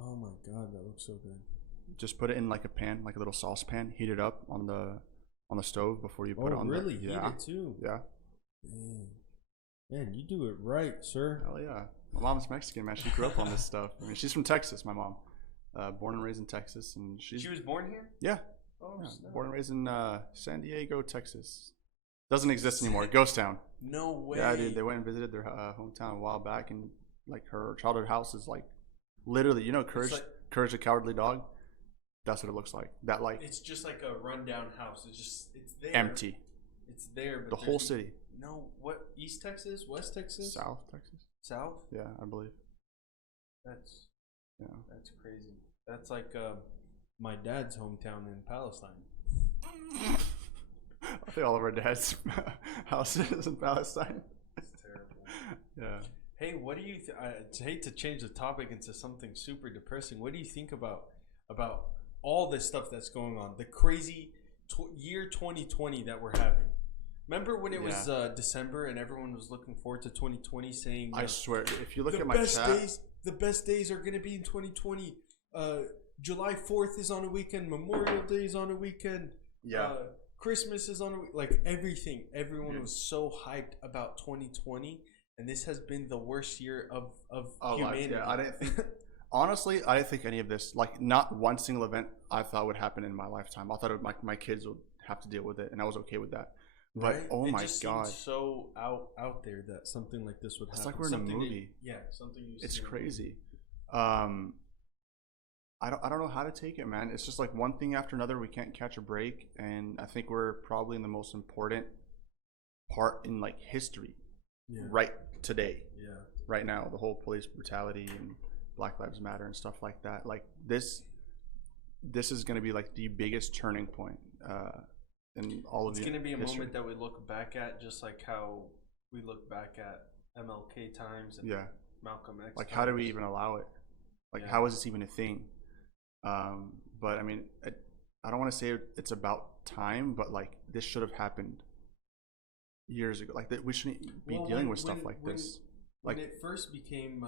Oh my god, that looks so good. Just put it in like a pan, like a little saucepan. Heat it up on the stove before you put it on. Really? Yeah. Heat it too. Yeah. Dang. Man, you do it right, sir. Hell yeah. My mom's Mexican, man. She grew up on this stuff. I mean, she's from Texas, my mom. Born and raised in Texas. And She was born here? Yeah. Oh, Yeah, born and raised in San Diego, Texas. Doesn't exist anymore. Ghost town. No way. Yeah, dude. They went and visited their hometown a while back, and like her childhood house is like literally, you know, Courage the Cowardly Dog. That's what it looks like. That like It's just like a rundown house. It's there. empty. It's there. But The whole city. No, what? East Texas? West Texas? South Texas. South? Yeah, I believe. That's Yeah. crazy. That's like my dad's hometown in Palestine. I think all of our dad's houses in Palestine. It's terrible. Yeah. Hey, what do you? I hate to change the topic into something super depressing. What do you think about all this stuff that's going on? The crazy year 2020 that we're having. Remember when it was December and everyone was looking forward to 2020, saying, I swear, if you look at my chat, the best days are going to be in 2020. July 4th is on a weekend. Memorial Day is on a weekend. yeah, Christmas is on a like everything. Everyone was so hyped about 2020, and this has been the worst year of humanity. yeah, I didn't think. Honestly, I didn't think any of this, like, not one single event I thought would happen in my lifetime. I thought my kids would have to deal with it, and I was okay with that. But Right? oh It my just god, seems so out there that something like this would happen. it's like we're in a Something movie. something you It's see. crazy. I don't know how to take it, man. It's just like one thing after another. We can't catch a break, and I think we're probably in the most important part in like history right today, right now. The whole police brutality and Black Lives Matter and stuff like that. Like this is going to be like the biggest turning point in all of It's the going to be a history. moment that we look back at, just like how we look back at MLK times and Malcolm X. Like, how do we even allow it? Like, how is this even a thing? But I mean, I don't want to say it's about time, but like this should have happened years ago. Like that, we shouldn't be dealing with stuff like this. Like when it first became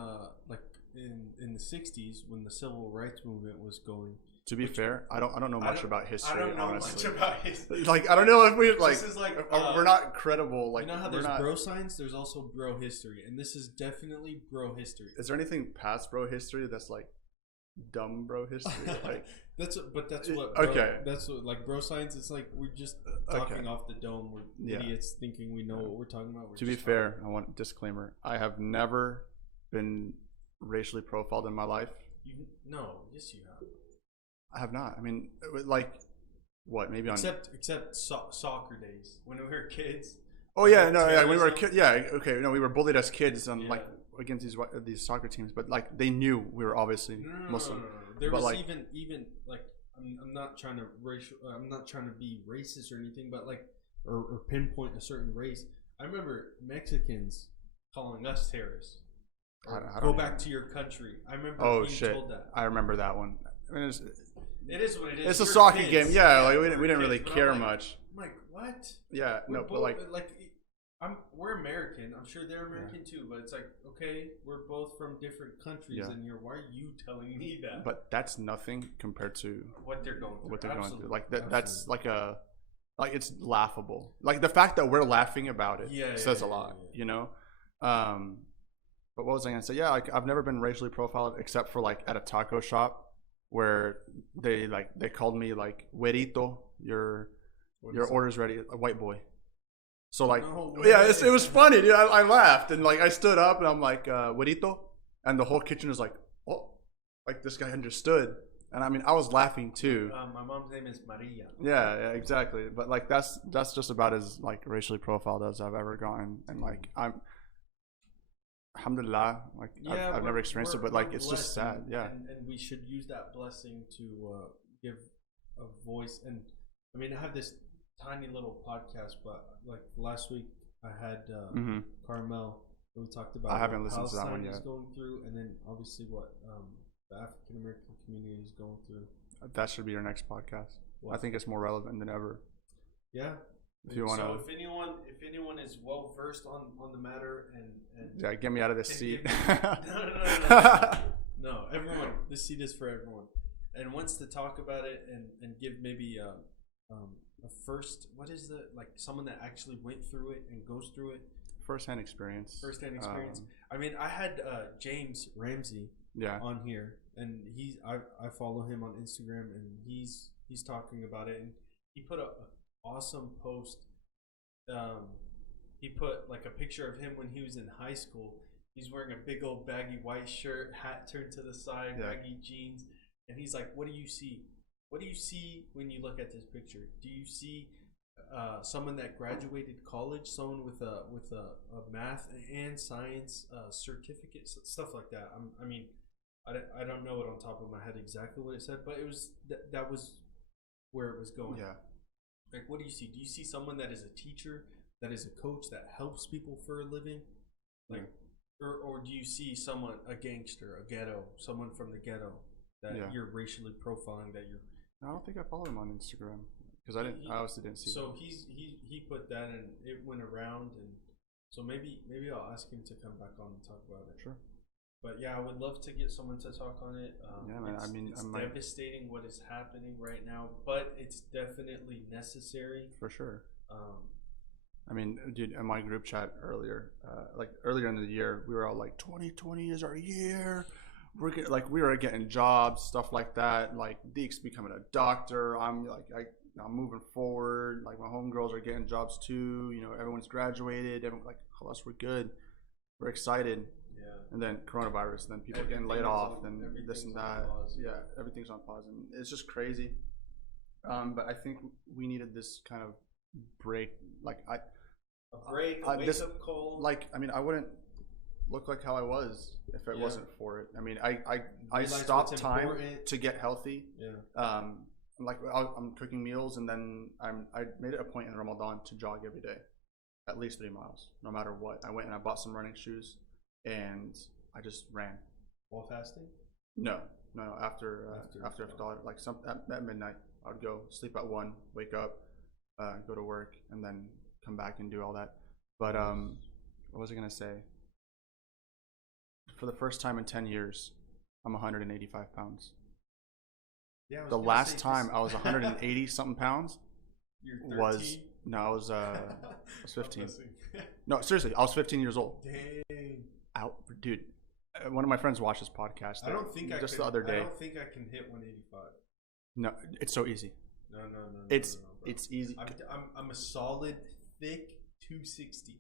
like in the 60s, when the civil rights movement was going. To be fair, I don't know much about history. I don't know honestly. much about history. Like, I don't know if we like. This is like we're not credible. Like, you know how we're there's not, bro science? There's also bro history, and this is definitely bro history. Is there anything past bro history that's like dumb bro history? Like that's what. Okay. That's what like bro science. It's like we're just talking off the dome. We're idiots thinking we know what we're talking about. To be fair, I want a disclaimer. I have never been racially profiled in my life. No, yes you have. I have not. I mean, like, what? Maybe except soccer days when we were kids. Oh yeah, no, yeah. When we were kids, yeah, okay. No, we were bullied as kids on like against these soccer teams, but like they knew we were obviously Muslim. No. There but was like, even like I'm not trying to I'm not trying to be racist or anything, but like or pinpoint a certain race. I remember Mexicans calling us terrorists. Go back to your country. I remember being told that. I remember that one. I mean, it is what it is. It's a soccer game. Yeah, like we didn't really care much. I'm like, what? Yeah, no, but like we're American. I'm sure they're American too, but it's like, okay, we're both from different countries, and why are you telling me that? But that's nothing compared to what they're going through. Like that's like it's laughable. Like the fact that we're laughing about it says a lot, you know. But what was I gonna say? Yeah, like I've never been racially profiled except for like at a taco shop where they called me like "Güerito," your order's ready, a white boy. So like, it was funny, dude. I laughed and like I stood up and I'm like, "Güerito," and the whole kitchen was like, oh, like this guy understood. And I mean, I was laughing too. My mom's name is Maria. Yeah, exactly. But like that's just about as like racially profiled as I've ever gotten, and like I'm. Alhamdulillah, like I've never experienced it, but like it's just sad, and we should use that blessing to give a voice. And I mean, I have this tiny little podcast, but like last week I had Carmel. We talked about. I haven't listened Palestine to that one yet. is going through, and then obviously what the African American community is going through. That should be your next podcast. I think it's more relevant than ever. Yeah. If you want to. So if anyone is well versed on the matter and get me out of this seat. No, everyone. This seat is for everyone, and wants to talk about it and give maybe a first. What is the like someone that actually went through it and goes through it? First-hand experience. I mean, I had James Ramsey on here, and I follow him on Instagram, and he's talking about it, and he put a awesome post. He put like a picture of him when he was in high school. He's wearing a big old baggy white shirt, hat turned to the side, baggy jeans, and he's like, "What do you see? What do you see when you look at this picture? Do you see someone that graduated college, someone with a math and science certificate, stuff like that?" I mean, I don't know it on top of my head exactly what it said, but it was that was where it was going. Yeah. Like, what do you see? Do you see someone that is a teacher, that is a coach, that helps people for a living? Like, or do you see someone, a gangster, a ghetto, someone from the ghetto that you're racially profiling, that you're... I don't think I follow him on Instagram because I obviously didn't see. So he put that, and it went around, and so maybe I'll ask him to come back on and talk about it. Sure. But yeah, I would love to get someone to talk on it. Man. I mean, it's devastating what is happening right now, but it's definitely necessary. For sure. I mean, dude, in my group chat earlier in the year, we were all like, 2020 is our year. We were getting jobs, stuff like that. Like, Deke's becoming a doctor. I'm moving forward. Like, my homegirls are getting jobs too. You know, everyone's graduated. Everyone, like, us, we're good. We're excited. Yeah. And then coronavirus, then people getting laid off, and this and that. Yeah, everything's on pause, and it's just crazy. But I think we needed this kind of break. Like a wake-up call. Like, I mean, I wouldn't look like how I was if it wasn't for it. I mean, I stopped time to get healthy. Yeah. I'm cooking meals, and then I made it a point in Ramadan to jog every day, at least 3 miles, no matter what. I went and I bought some running shoes, and I just ran. While fasting? No. After iftar, like at midnight, I would go sleep at 1, wake up, go to work, and then come back and do all that. But what was I gonna say? For the first time in 10 years, I'm 185 pounds. Yeah. The last time I was 180 something pounds was I was 15. No, seriously, I was 15 years old. Dang. Dude, one of my friends watched this podcast. I don't think the other day. I don't think I can hit 185. No, it's so easy. No. It's easy. I'm a solid thick 260.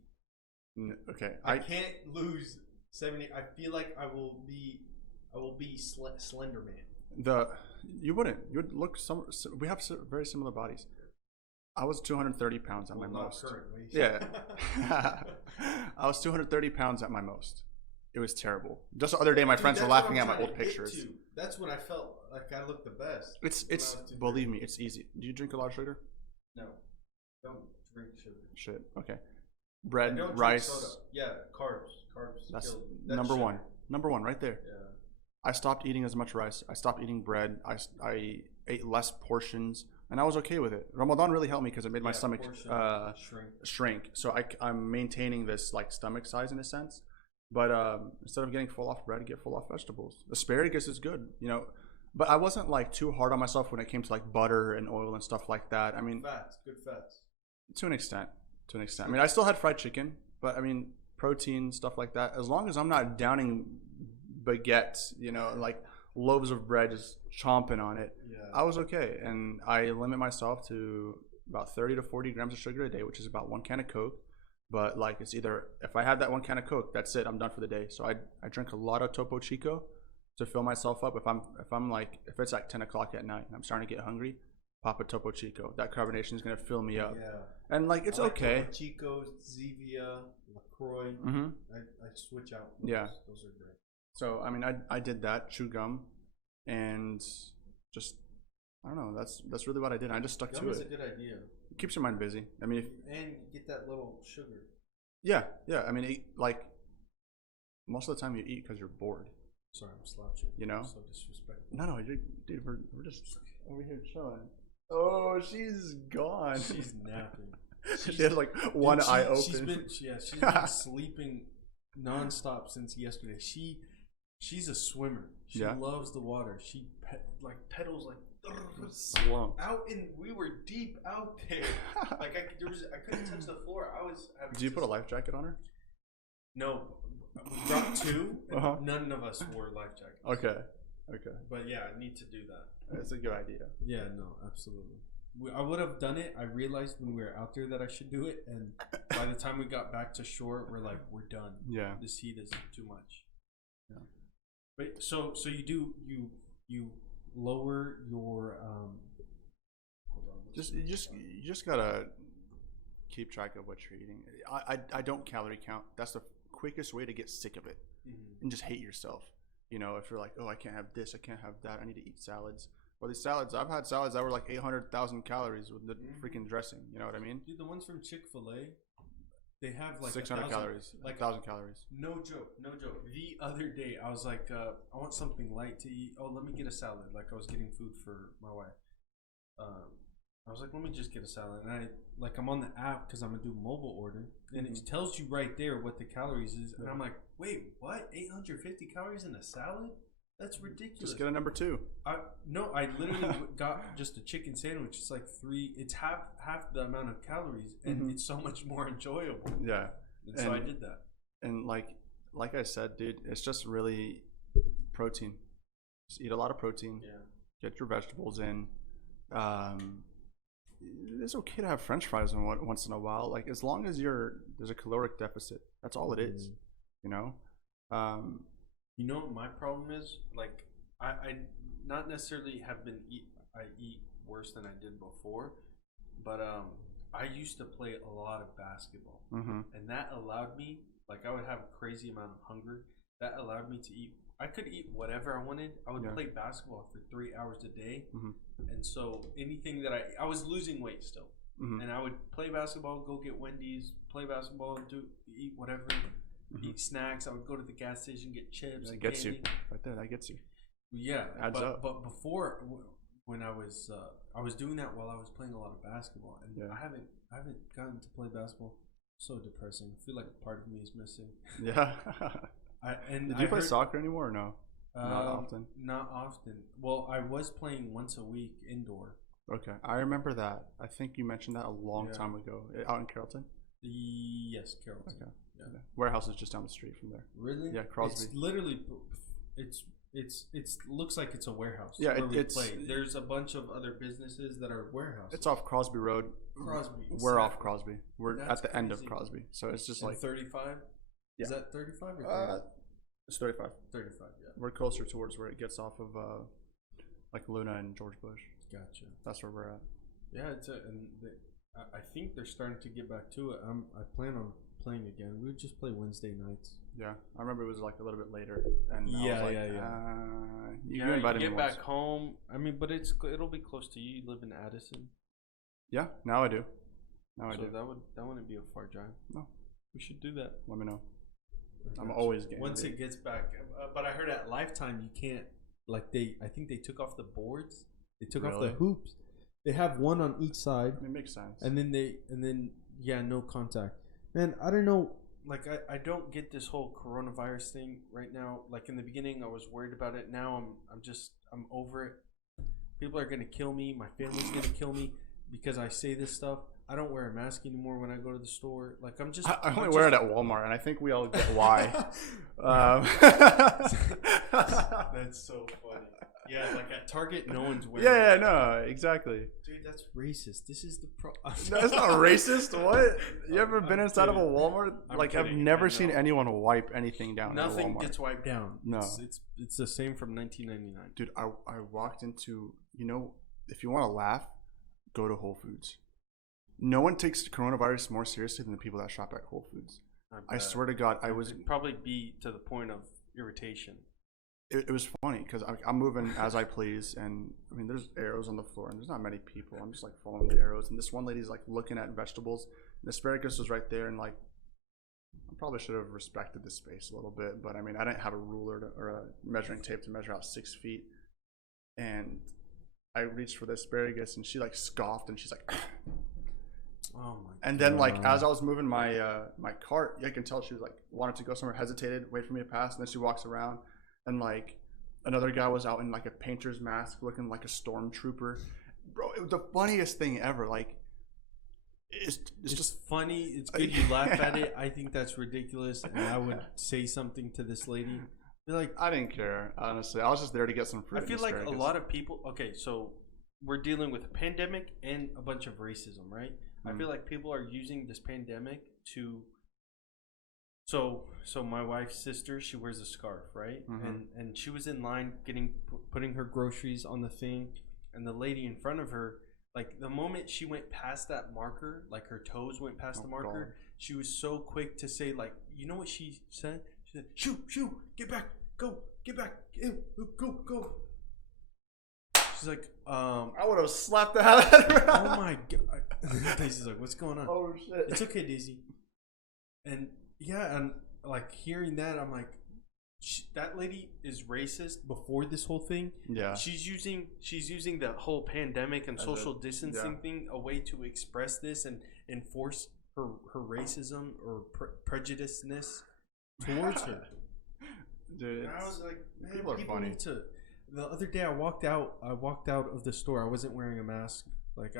Okay. I can't lose 70. I feel like I will be Slender Man. You wouldn't. You would look we have very similar bodies. I was 230 pounds at my most. Currently. Yeah. I was 230 pounds at my most. It was terrible. Just the other day, my friends were laughing at my old pictures. That's when I felt like I looked the best. It's believe me, it's easy. Do you drink a lot of sugar? No, don't drink sugar. Shit. Okay. Bread, don't rice. Drink soda. Yeah, carbs. That's number sugar. one. Number one, right there. Yeah. I stopped eating as much rice. I stopped eating bread. I ate less portions, and I was okay with it. Ramadan really helped me because it made my stomach shrink. So I'm maintaining this like stomach size in a sense. But instead of getting full off bread, get full off vegetables. Asparagus is good, you know. But I wasn't like too hard on myself when it came to like butter and oil and stuff like that. I mean, good fats. To an extent. I mean, I still had fried chicken, but I mean, protein, stuff like that. As long as I'm not downing baguettes, you know, like loaves of bread, just chomping on it, I was okay. And I limit myself to about 30 to 40 grams of sugar a day, which is about 1 can of Coke. But like, it's either, if I have that 1 can of Coke, that's it, I'm done for the day. So I drink a lot of Topo Chico to fill myself up. If it's like 10 o'clock at night and I'm starting to get hungry, pop a Topo Chico. That carbonation is going to fill me up. Yeah. And like, it's okay. Topo Chico, Zevia, LaCroix. Mm-hmm. I switch out. Those are great. So, I mean, I did that, chew gum, and just, I don't know, that's really what I did. I just stuck to it. Gum is a good idea. It keeps your mind busy. I mean, and get that little sugar. Yeah. I mean, like, most of the time you eat because you're bored. Sorry, I'm slouching. You know? So disrespectful. No, dude, we're just over here chilling. Oh, she's gone. She's napping. She has like one eye open. She's been sleeping nonstop since yesterday. She's a swimmer. She loves the water. She pedals like slow out we were deep out there. Like I couldn't touch the floor. I was having Do you put a life jacket on her? No, we dropped 2. And none of us wore life jackets. Okay. But yeah, I need to do that. That's a good idea. Yeah, no, absolutely. I would have done it. I realized when we were out there that I should do it, and by the time we got back to shore, we're like, we're done. Yeah. This heat is too much. Yeah. But so you lower your hold on. You just gotta keep track of what you're eating. I don't calorie count. That's the quickest way to get sick of it and just hate yourself. You know, if you're like, oh, I can't have this, I can't have that, I need to eat salads. Well, these salads, I've had salads that were like 800,000 calories with the freaking dressing. You know what I mean? Dude, the ones from Chick-fil-A, they have like 600 calories, like 1,000 calories. No joke. The other day, I was like, I want something light to eat. Oh, let me get a salad. Like I was getting food for my wife. I was like, let me just get a salad. And I'm on the app because I'm gonna do mobile order, and it tells you right there what the calories is. And I'm like, wait, what? 850 calories in a salad? That's ridiculous. Just get a number 2. I literally got just a chicken sandwich. It's like 3. It's half the amount of calories, and it's so much more enjoyable. Yeah. And so I did that. And like I said, dude, it's just really protein. Just eat a lot of protein. Yeah. Get your vegetables in. It's okay to have French fries once in a while. Like as long as there's a caloric deficit, that's all it is. You know. You know what my problem is? Like I not necessarily have been I eat worse than I did before, but I used to play a lot of basketball, and that allowed me, like I would have a crazy amount of hunger. That allowed me to eat. I could eat whatever I wanted. I would play basketball for 3 hours a day, and so anything that I was losing weight still, and I would play basketball, go get Wendy's, play basketball, eat whatever. Eat snacks. I would go to the gas station, get chips. That gets you right there. That gets you. Yeah, adds up. But before, when I was doing that while I was playing a lot of basketball, and I haven't gotten to play basketball. So depressing. I feel like a part of me is missing. Yeah. Did you play soccer anymore or no? Not often. Not often. Well, I was playing once a week indoor. Okay, I remember that. I think you mentioned that a long time ago. Out in Carrollton. Yes, Carrollton. Okay. Yeah. Warehouse is just down the street from there. Really? Yeah, Crosby. It's literally, it's looks like it's a warehouse. Yeah, it's. There's a bunch of other businesses that are warehouses. It's off Crosby Road. Crosby. We're off Crosby. We're at the end of Crosby, so it's just like 35. Yeah. Is that 35 or 30? It's 35. 35. Yeah. We're closer towards where it gets off of like Luna and George Bush. Gotcha. That's where we're at. Yeah, I think they're starting to get back to it. I plan on playing again. We would just play Wednesday nights. Yeah, I remember it was like a little bit later, and you invited me get back home. I mean, but it'll be close to you. You live in Addison. Yeah, now I do. I do. That wouldn't be a far drive. No, we should do that. Let me know. I'm always game. Once it gets back, but I heard at Lifetime you can't. Like I think they took off the boards. They took off the hoops. They have one on each side. It makes sense. And then no contact. Man, I don't know. Like I don't get this whole coronavirus thing right now. Like in the beginning, I was worried about it. Now I'm over it. People are gonna kill me. My family's gonna kill me because I say this stuff. I don't wear a mask anymore when I go to the store. Like I only wear it at Walmart, and I think we all get why. That's so funny. Yeah, like at Target, no one's wearing. Yeah, no, exactly. Dude, that's racist. This is the That's not racist. What? You ever been inside of a Walmart? I've never seen anyone wipe anything down. Nothing gets wiped down. No, it's the same from 1999. Dude, I walked into, if you want to laugh, go to Whole Foods. No one takes coronavirus more seriously than the people that shop at Whole Foods. I swear to God, It'd probably be to the point of irritation. It was funny because I'm moving as I please, and I mean there's arrows on the floor and there's not many people. I'm just like following the arrows, and this one lady's like looking at vegetables, and asparagus was right there, and like I probably should have respected the space a little bit, but I mean I didn't have a ruler or a measuring tape to measure out 6 feet, and I reached for the asparagus, and she like scoffed, and she's like. Oh my! And then, like, as I was moving my my cart, I can tell she was like wanted to go somewhere, hesitated, wait for me to pass, and then she walks around, and like another guy was out in like a painter's mask, looking like a stormtrooper. Bro, it was the funniest thing ever. Like, it's It's just funny. It's good you laugh at it. I think that's ridiculous, and I would say something to this lady. Be like, I didn't care, honestly. I was just there to get some fruit. I feel like a lot of people. Okay, so we're dealing with a pandemic and a bunch of racism, right? I feel like people are using this pandemic to. So my wife's sister, she wears a scarf, right? And she was in line putting her groceries on the thing, and the lady in front of her, like the moment she went past that marker, like her toes went past the marker, God. she was so quick to say, like, you know what she said? She said, "Shoo, get back, go, get back, ew, go." She's like, I would have slapped the hell out of her. oh my god. Daisy's like, what's going on? Oh shit! It's okay, Daisy. And yeah, and like hearing that, I'm like, that lady is racist before this whole thing. Yeah. She's using the whole pandemic and social distancing thing a way to express this and enforce her racism or prejudiceness towards her. Dude, And I was like, man, people are funny. need to. The other day, I walked out of the store. I wasn't wearing a mask. Like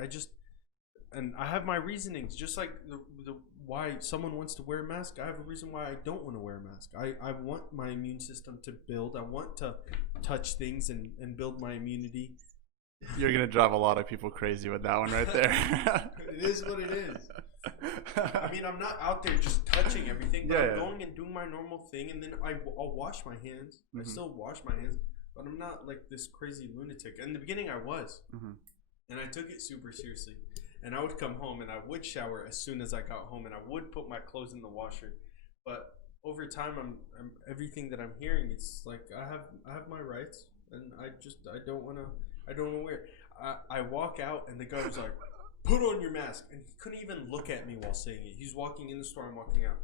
and I have my reasonings. Just like the why someone wants to wear a mask, I have a reason why I don't want to wear a mask. I want my immune system to build. I want to touch things and build my immunity. You're gonna drive a lot of people crazy with that one right there. It is what it is. I mean, I'm not out there just touching everything, but I'm going and doing my normal thing, and then I'll wash my hands. I still wash my hands, but I'm not like this crazy lunatic. In the beginning, I was, and I took it super seriously. And I would come home and I would shower as soon as I got home, and I would put my clothes in the washer. But over time, I'm everything that I'm hearing. It's like I have my rights, and I don't want to wear it. I walk out and the guy was like, "Put on your mask," and he couldn't even look at me while saying it. He's walking in the store, I'm walking out,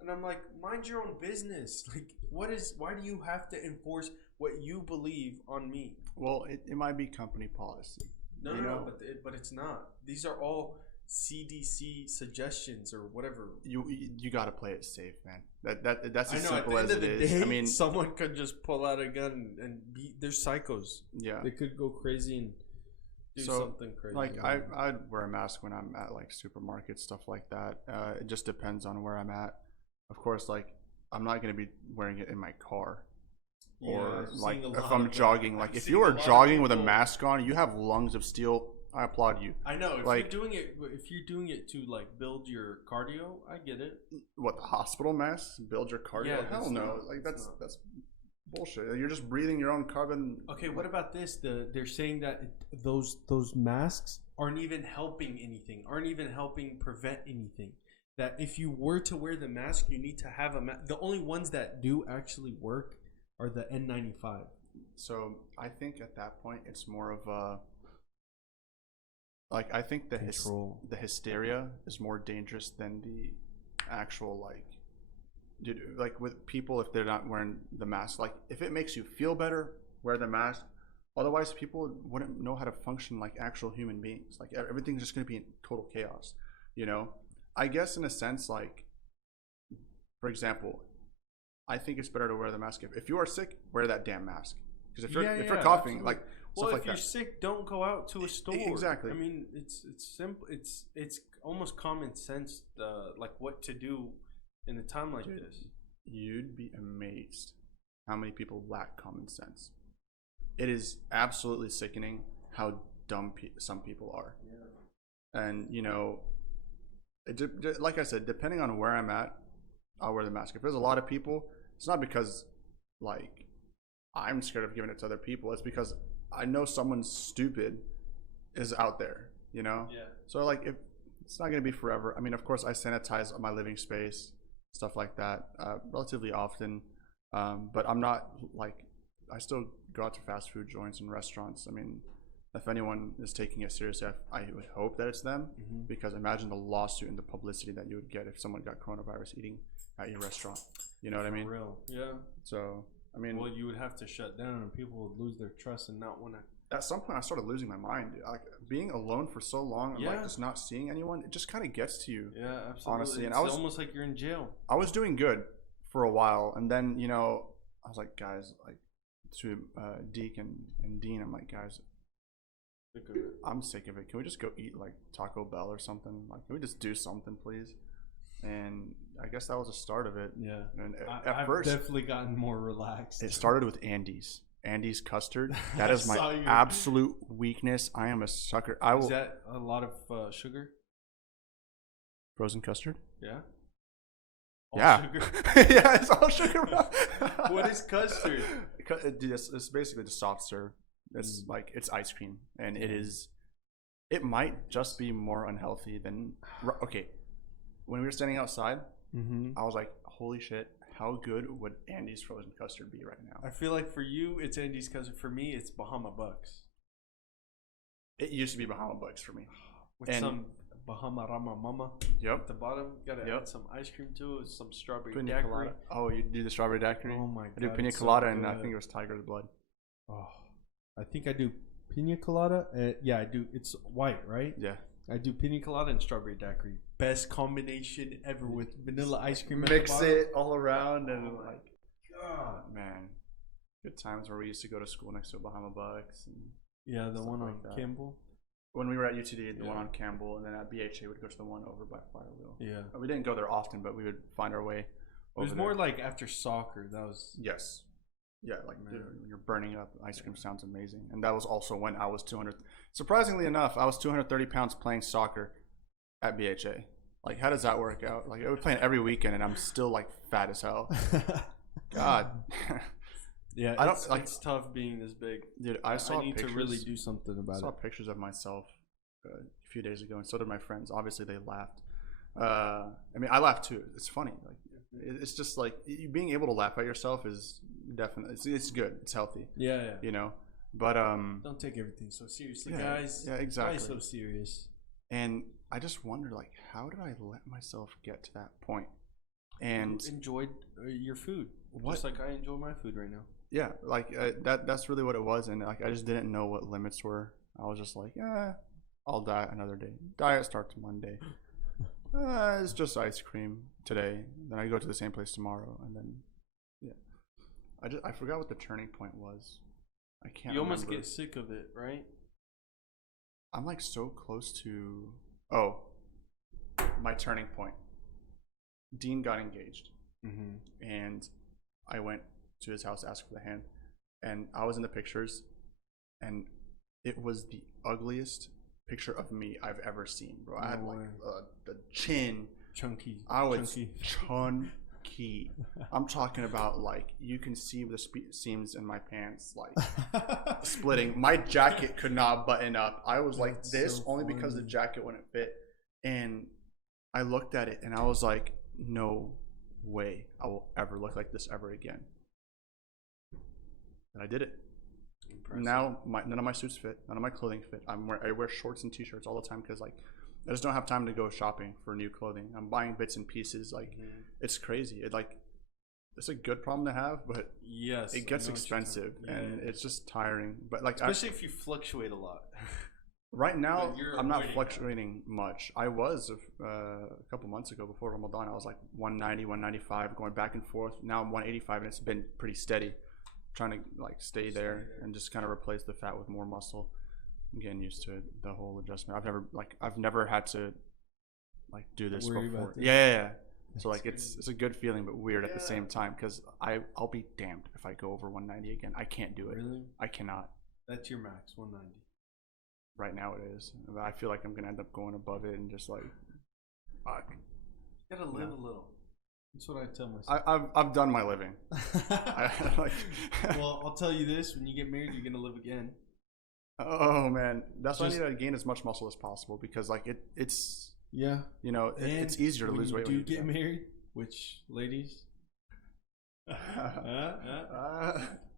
and I'm like, "Mind your own business." Like, why do you have to enforce what you believe on me? Well, it might be company policy. No, but it's not. These are all CDC suggestions or whatever. You got to play it safe, man. That's as I know. simple At as the end it of the is. day, I mean, someone could just pull out a gun and be. They're psychos. yeah. They could go crazy and do something crazy. Like I'd wear a mask when I'm at like supermarkets, stuff like that. It just depends on where I'm at. Of course, like I'm not gonna be wearing it in my car. Or like if I'm jogging, like if you are jogging with a mask on, you have lungs of steel. I applaud you. I know. Like, you're doing it to like build your cardio, I get it. What, the hospital masks build your cardio? Yeah, hell no. Like that's bullshit. You're just breathing your own carbon. Okay, what about this? They're saying that those masks aren't even helping anything. Aren't even helping prevent anything. That if you were to wear the mask, you need to have a mask. The only ones that do actually work are the N95. So I think at that point it's more of a like I think the hysteria is more dangerous than the actual like with people if they're not wearing the mask. Like if it makes you feel better, wear the mask. Otherwise, people wouldn't know how to function like actual human beings. Like everything's just going to be in total chaos. You know, I guess in a sense, like for example, I think it's better to wear the mask. If you are sick, wear that damn mask. Because if you're coughing, absolutely. Like well, stuff if like you're that. sick, don't go out to a store. Exactly. I mean, it's simple. It's almost common sense. Like what to do in a time like this. You'd be amazed how many people lack common sense. It is absolutely sickening how dumb some people are. Yeah. And you know, like I said, depending on where I'm at, I'll wear the mask. If there's a lot of people, it's not because like I'm scared of giving it to other people. It's because I know someone stupid is out there, you know? Yeah. So like if it's not gonna be forever. I mean, of course I sanitize my living space, stuff like that, relatively often. But I'm not like I still go out to fast food joints and restaurants. I mean, if anyone is taking it seriously, I would hope that it's them, because imagine the lawsuit and the publicity that you would get if someone got coronavirus eating at your restaurant. You know what I mean? For real. Yeah. So, I mean, well, you would have to shut down, and people would lose their trust and not want to. At some point, I started losing my mind. Like being alone for so long, and like just not seeing anyone, it just kind of gets to you. Yeah, absolutely. Honestly, and it's almost like you're in jail. I was doing good for a while, and then you know, I was like, guys, like to Deke and Dean, I'm like, guys, Sick of it. I'm sick of it. Can we just go eat like Taco Bell or something? Like, can we just do something, please? And I guess that was the start of it. Yeah. And I've first, definitely gotten more relaxed. it started with Andy's custard. That is my saw you. absolute weakness. I am a sucker. I will Is that a lot of sugar? frozen custard. Yeah. Yeah. Sugar? Yeah, it's all sugar. Bro. What is custard? Dude, it's basically the soft serve. It's like it's ice cream, and it might just be more unhealthy than. Okay, when we were standing outside, I was like, "Holy shit! How good would Andy's frozen custard be right now?" I feel like for you, it's Andy's custard. For me, it's Bahama Bucks. It used to be Bahama Bucks for me. With some Bahama Rama Mama. Yep. At the bottom, gotta add some ice cream to it, some strawberry Pina daiquiri. colada. Oh, you do the strawberry daiquiri? Oh my god. I do pina it's colada, so and I good. think it was Tiger's Blood. Oh, I think I do pina colada. Yeah, I do. It's white, right? Yeah. I do pina colada and strawberry daiquiri. Best combination ever with vanilla ice cream. Mix at the bottom. it all around and Oh my like, God. man, good times where we used to go to school next to a Bahama Bucks. And Yeah, the stuff one on like that. Campbell. when we were at UTD, the one Yeah. on Campbell, and then at BHA, we'd go to the one over by Firewheel. Yeah. We didn't go there often, but we would find our way. It was over more there. like after soccer. That was. Yes. Yeah, like Man. dude, when you're burning up, ice cream sounds amazing. And that was also when I was 200. Surprisingly enough, I was 230 pounds playing soccer at BHA. Like, how does that work out? Like, I was playing every weekend, and I'm still like fat as hell. God, Yeah, I don't- it's, like- it's tough being this big. dude, I saw need pictures. to really do something I about saw it. pictures of myself a few days ago, and so did my friends. Obviously, they laughed. I mean, I laughed too. It's funny. Like, it's just like being able to laugh at yourself is definitely it's good. It's healthy, Yeah, yeah. you know. But Don't take everything so seriously, yeah, guys. yeah, exactly. Why so serious? And I just wonder, like, how did I let myself get to that point? And You enjoyed your food, What? just like I enjoy my food right now. yeah, like that's really what it was. And like, I just didn't know what limits were. I was just like, I'll diet another day. Diet starts Monday. It's just ice cream today. Then I go to the same place tomorrow, and then I forgot what the turning point was. I can't. You almost remember. get sick of it, right? I'm like so close to my turning point. Dean got engaged, and I went to his house to ask for the hand, and I was in the pictures, and it was the ugliest picture of me I've ever seen, bro. I had No like way. the chin. Chunky. I was chunky. chunky. I'm talking about like you can see the seams in my pants like splitting. My jacket could not button up. I was like That's this so only because the funny. jacket wouldn't fit. And I looked at it and I was like, no way I will ever look like this ever again. And I did it. Impressive. Now none of my suits fit. None of my clothing fit. I wear shorts and t-shirts all the time because like I just don't have time to go shopping for new clothing. I'm buying bits and pieces. Like it's crazy. It's a good problem to have, but Yes, it I gets know what you're expensive talking- and yeah. it's just tiring. But like Especially if you fluctuate a lot. right now, But you're I'm not avoiding fluctuating much. I was a couple months ago before Ramadan. I was like 190, 195, going back and forth. Now I'm 185, and it's been pretty steady. Trying to like stay there and just kind of replace the fat with more muscle. I'm getting used to it, the whole adjustment. I've never had to like do this Worry before. about this? Yeah. That's So like it's a good feeling but weird at the same time because I'll be damned if I go over 190 again. I can't do it. Really? I cannot. That's your max, 190. Right now it is. But I feel like I'm gonna end up going above it and just like fuck. You gotta live a little. That's what I tell myself. I've done my living. Well, I'll tell you this: when you get married, you're gonna live again. Oh man, that's why I need to gain as much muscle as possible because like it's Yeah. you know it's easier to lose weight when when you you get married. Which ladies?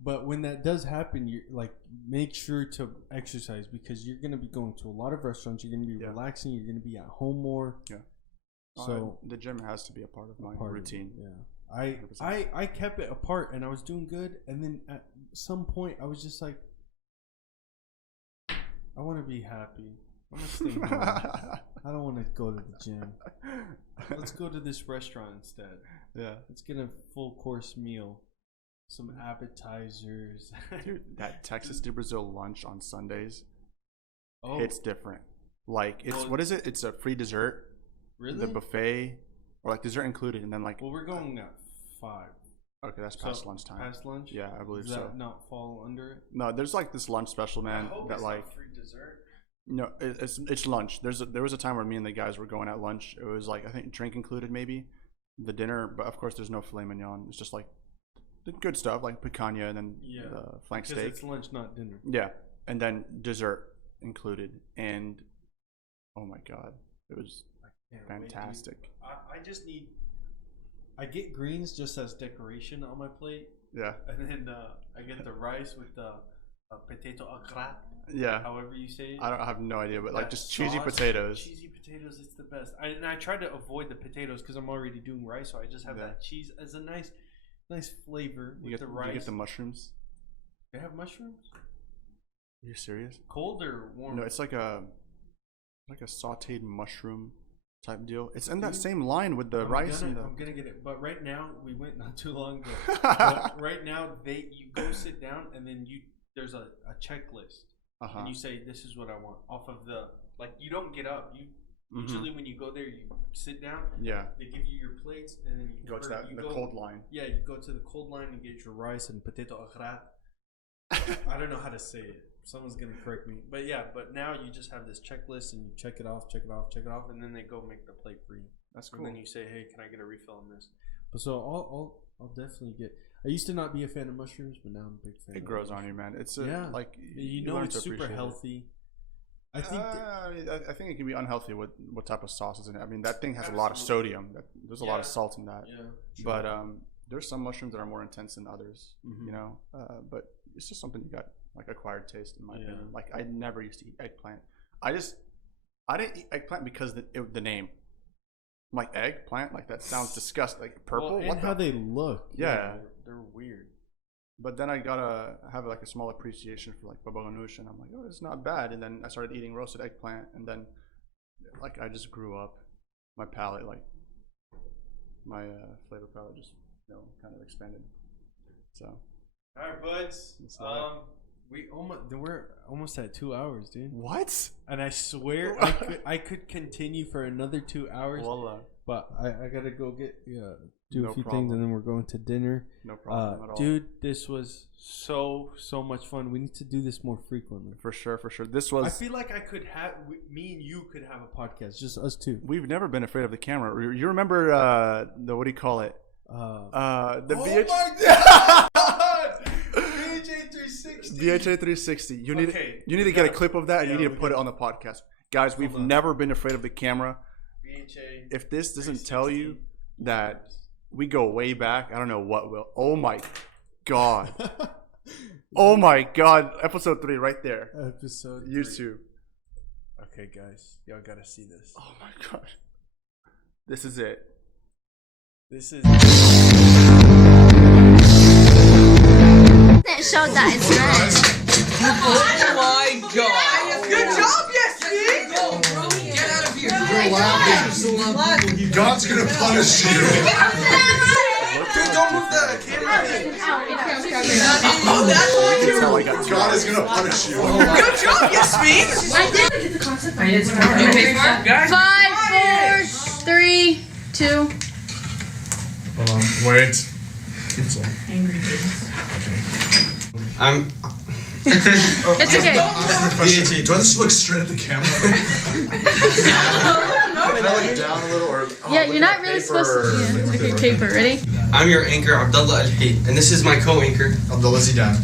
But when that does happen, you like make sure to exercise because you're gonna be going to a lot of restaurants. You're gonna be relaxing. You're gonna be at home more. Yeah. So the gym has to be a part of my routine. Yeah. I kept it apart and I was doing good, and then at some point I was just like, I want to be happy. I'm gonna stay home. I don't want to go to the gym. Let's go to this restaurant instead. Yeah. Let's get a full course meal, some appetizers. Dude, that Texas de Brazil lunch on Sundays, hits different. Like what is it? It's a free dessert. Really? The buffet, or like dessert included, and then like. Well, we're going at 5. Okay, that's past lunchtime. Past lunch? Yeah, I believe Does so. that not fall under it? No, there's like this lunch special, man. I hope that it's like. not free dessert. No, it's lunch. There was a time where me and the guys were going at lunch. It was like I think drink included maybe, the dinner, but of course there's no filet mignon. It's just like the good stuff like picanha and then the flank steak. Because it's lunch, not dinner. Yeah, and then dessert included, and oh my god, it was fantastic. I just need. I get greens just as decoration on my plate. Yeah. And then I get the rice with the potato au gratin. Yeah. However you say it. I have no idea, but like That just cheesy sauce, potatoes. Cheesy potatoes, it's the best. And I try to avoid the potatoes because I'm already doing rice, so I just have that cheese as a nice flavor with the rice. You get the mushrooms. They have mushrooms? Are you serious? Cold or warm? No, it's like a sautéed mushroom type deal. It's in that same line with the rice and the. I'm gonna get it, but right now we went not too long ago. But right now you go sit down and then there's a checklist. And you say, this is what I want off of the, like, you don't get up. You usually when you go there, you sit down. Yeah. They give you your plates and then you go to the cold line. Yeah, you go to the cold line and get your rice and potato au gratin. I don't know how to say it. Someone's going to correct me. But yeah, but now you just have this checklist and you check it off, and then they go make the plate for you. That's cool. And then you say, hey, can I get a refill on this? So I'll definitely get. I used to not be a fan of mushrooms, but now I'm a big fan. It grows on you, man. It's like you know it's super healthy. I think I think it can be unhealthy with what type of sauce is in it. I mean, that thing has a lot of sodium. There's a lot of salt in that. Yeah. But there's some mushrooms that are more intense than others. You know, but it's just something you got like acquired taste in my opinion. Like I never used to eat eggplant. I didn't eat eggplant because the name. I'm like eggplant, like that sounds disgusting. Like purple. Well, and how they look. Yeah, they're weird. But then I gotta have like a small appreciation for like baba ganoush, and I'm like, oh, it's not bad. And then I started eating roasted eggplant, and then like I just grew up. My palate, like my flavor palate, just kind of expanded. So. All right, buds. We're almost at 2 hours, dude. What? And I swear I could continue for another 2 hours. Voila. But I gotta go get do a few things, and then we're going to dinner. No problem at all, dude. This was so much fun. We need to do this more frequently. For sure. This was. I feel like I could have me and you could have a podcast, just us two. We've never been afraid of the camera. You remember the what do you call it? The VH. My God! VHA 360. VHA 360. You need to get a clip of that, and you need to put it on the podcast, guys. We've never been afraid of the camera. VHA. If this doesn't tell you that we go way back, I don't know what will. Oh my God. Oh my God. Episode 3 right there. Episode 3. YouTube. Okay, guys. Y'all gotta see this. Oh my God. This is it. This is. It showed that it's red. Oh my God. Good job, Yasmin. Get out of here. You're laughing. God's gonna punish you. Dude, don't move the camera. Oh, that's why you're. God is gonna punish you. Good job, Yasmin. I did. You okay, guys? 5, 4, 3, 2. Hold on, wait. Angry kids. It's okay. VHA, do I just look straight at the camera? Can I look down a little? Or, Yeah, you're not really supposed to. Yeah, okay, caper. Ready? I'm your anchor, Abdullah and this is my co-anchor, Abdullah Zidan.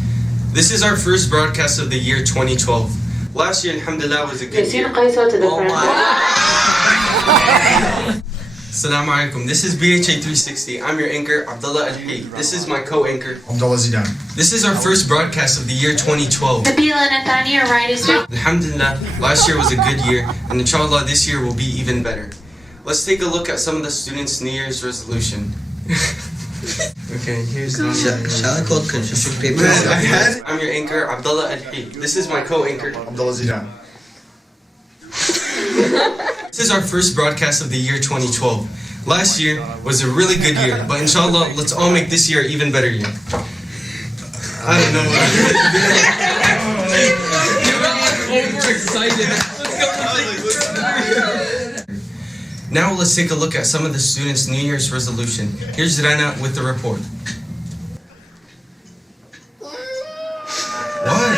This is our first broadcast of the year 2012. Last year, alhamdulillah, was a good year. Oh my. Assalamu alaikum. This is BHA 360. I'm your anchor, Abdullah This is my co-anchor, Abdullah Zidan. This is our first broadcast of the year 2012. Alhamdulillah, last year was a good year, and inshallah, this year will be even better. Let's take a look at some of the students' New Year's resolution. Okay, here's the Shall I call construction paper? I'm your anchor, Abdullah This is my co-anchor, Abdullah Zidan. This is our first broadcast of the year 2012. Last year was a really good year, but inshallah, let's all make this year an even better year. I don't know. overexcited. Let's go. Now let's take a look at some of the students' New Year's resolution. Here's Zidan with the report. What?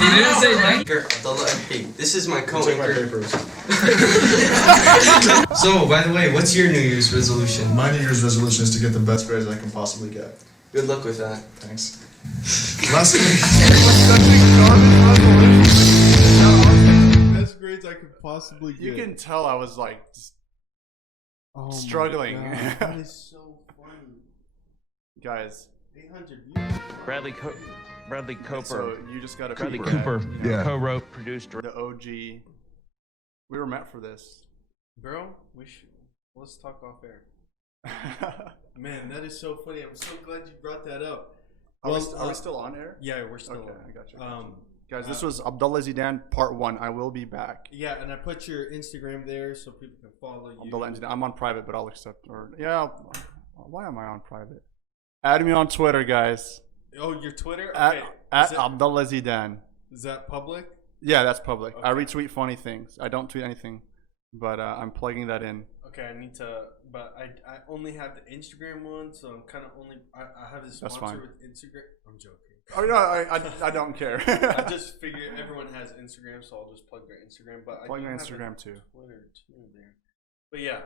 You didn't say that. Hey, this is my co-anchor. So, by the way, what's your New Year's resolution? My New Year's resolution is to get the best grades I can possibly get. Good luck with that. Thanks. Last week. Best grades I could possibly get. You can tell I was like just struggling. That is so funny. Guys, 800 views. Bradley Cooper. so you just got to Bradley Cooper. Yeah. Co-wrote, produced, the OG. We were meant for this. Bro, let's talk off air. Man, that is so funny. I'm so glad you brought that up. Are we still on air? Yeah, we're still Okay, on. I got you. Guys, Guys, this was Abdullah Zidan part 1. I will be back. Yeah, and I put your Instagram there so people can follow you. Abdullah Zidan. I'm on private, but I'll accept. Why am I on private? Add me on Twitter, guys. Oh, your Twitter? At Okay. Abdullah Zidan. Is that public? Yeah, that's public. Okay. I retweet funny things. I don't tweet anything, but I'm plugging that in. Okay, I need to, but I only have the Instagram one, so I'm kind of only, I have this That's sponsor fine. with Instagram. I'm joking. Oh no, I don't care. I just figured everyone has Instagram, so I'll just plug their Instagram. But plug I my do have Instagram a too. Twitter too there. But yeah,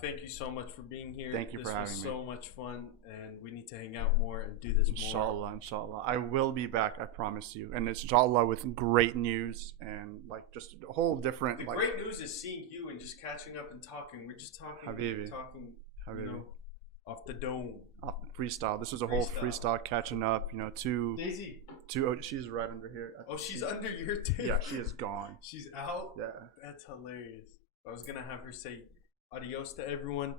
thank you so much for being here. Thank you for having This me. was so much fun, and we need to hang out more and do this more. Inshallah. I will be back, I promise you. And it's inshallah with great news and like just a whole different The great news is seeing you and just catching up and talking. We're just talking, Habibi. you know, off the dome. Off the freestyle. This was a whole freestyle catching up, you know, Daisy. she's right under here. Oh, she's under your table. Yeah, she is gone. She's out? Yeah. That's hilarious. I was going to have her say adios to everyone.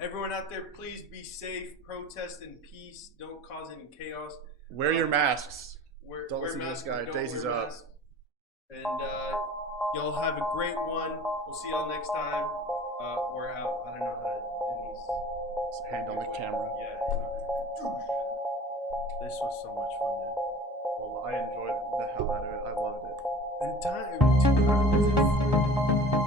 Everyone out there, please be safe. Protest in peace. Don't cause any chaos. Wear your masks. Don't wear listen to this masks, guy. don't Daisy's wear up. masks. And y'all have a great one. We'll see y'all next time. We're out. I don't know how to end these. Hand on the camera. Yeah. This was so much fun, dude. Well, I enjoyed the hell out of it. I loved it. And time, 2 hours.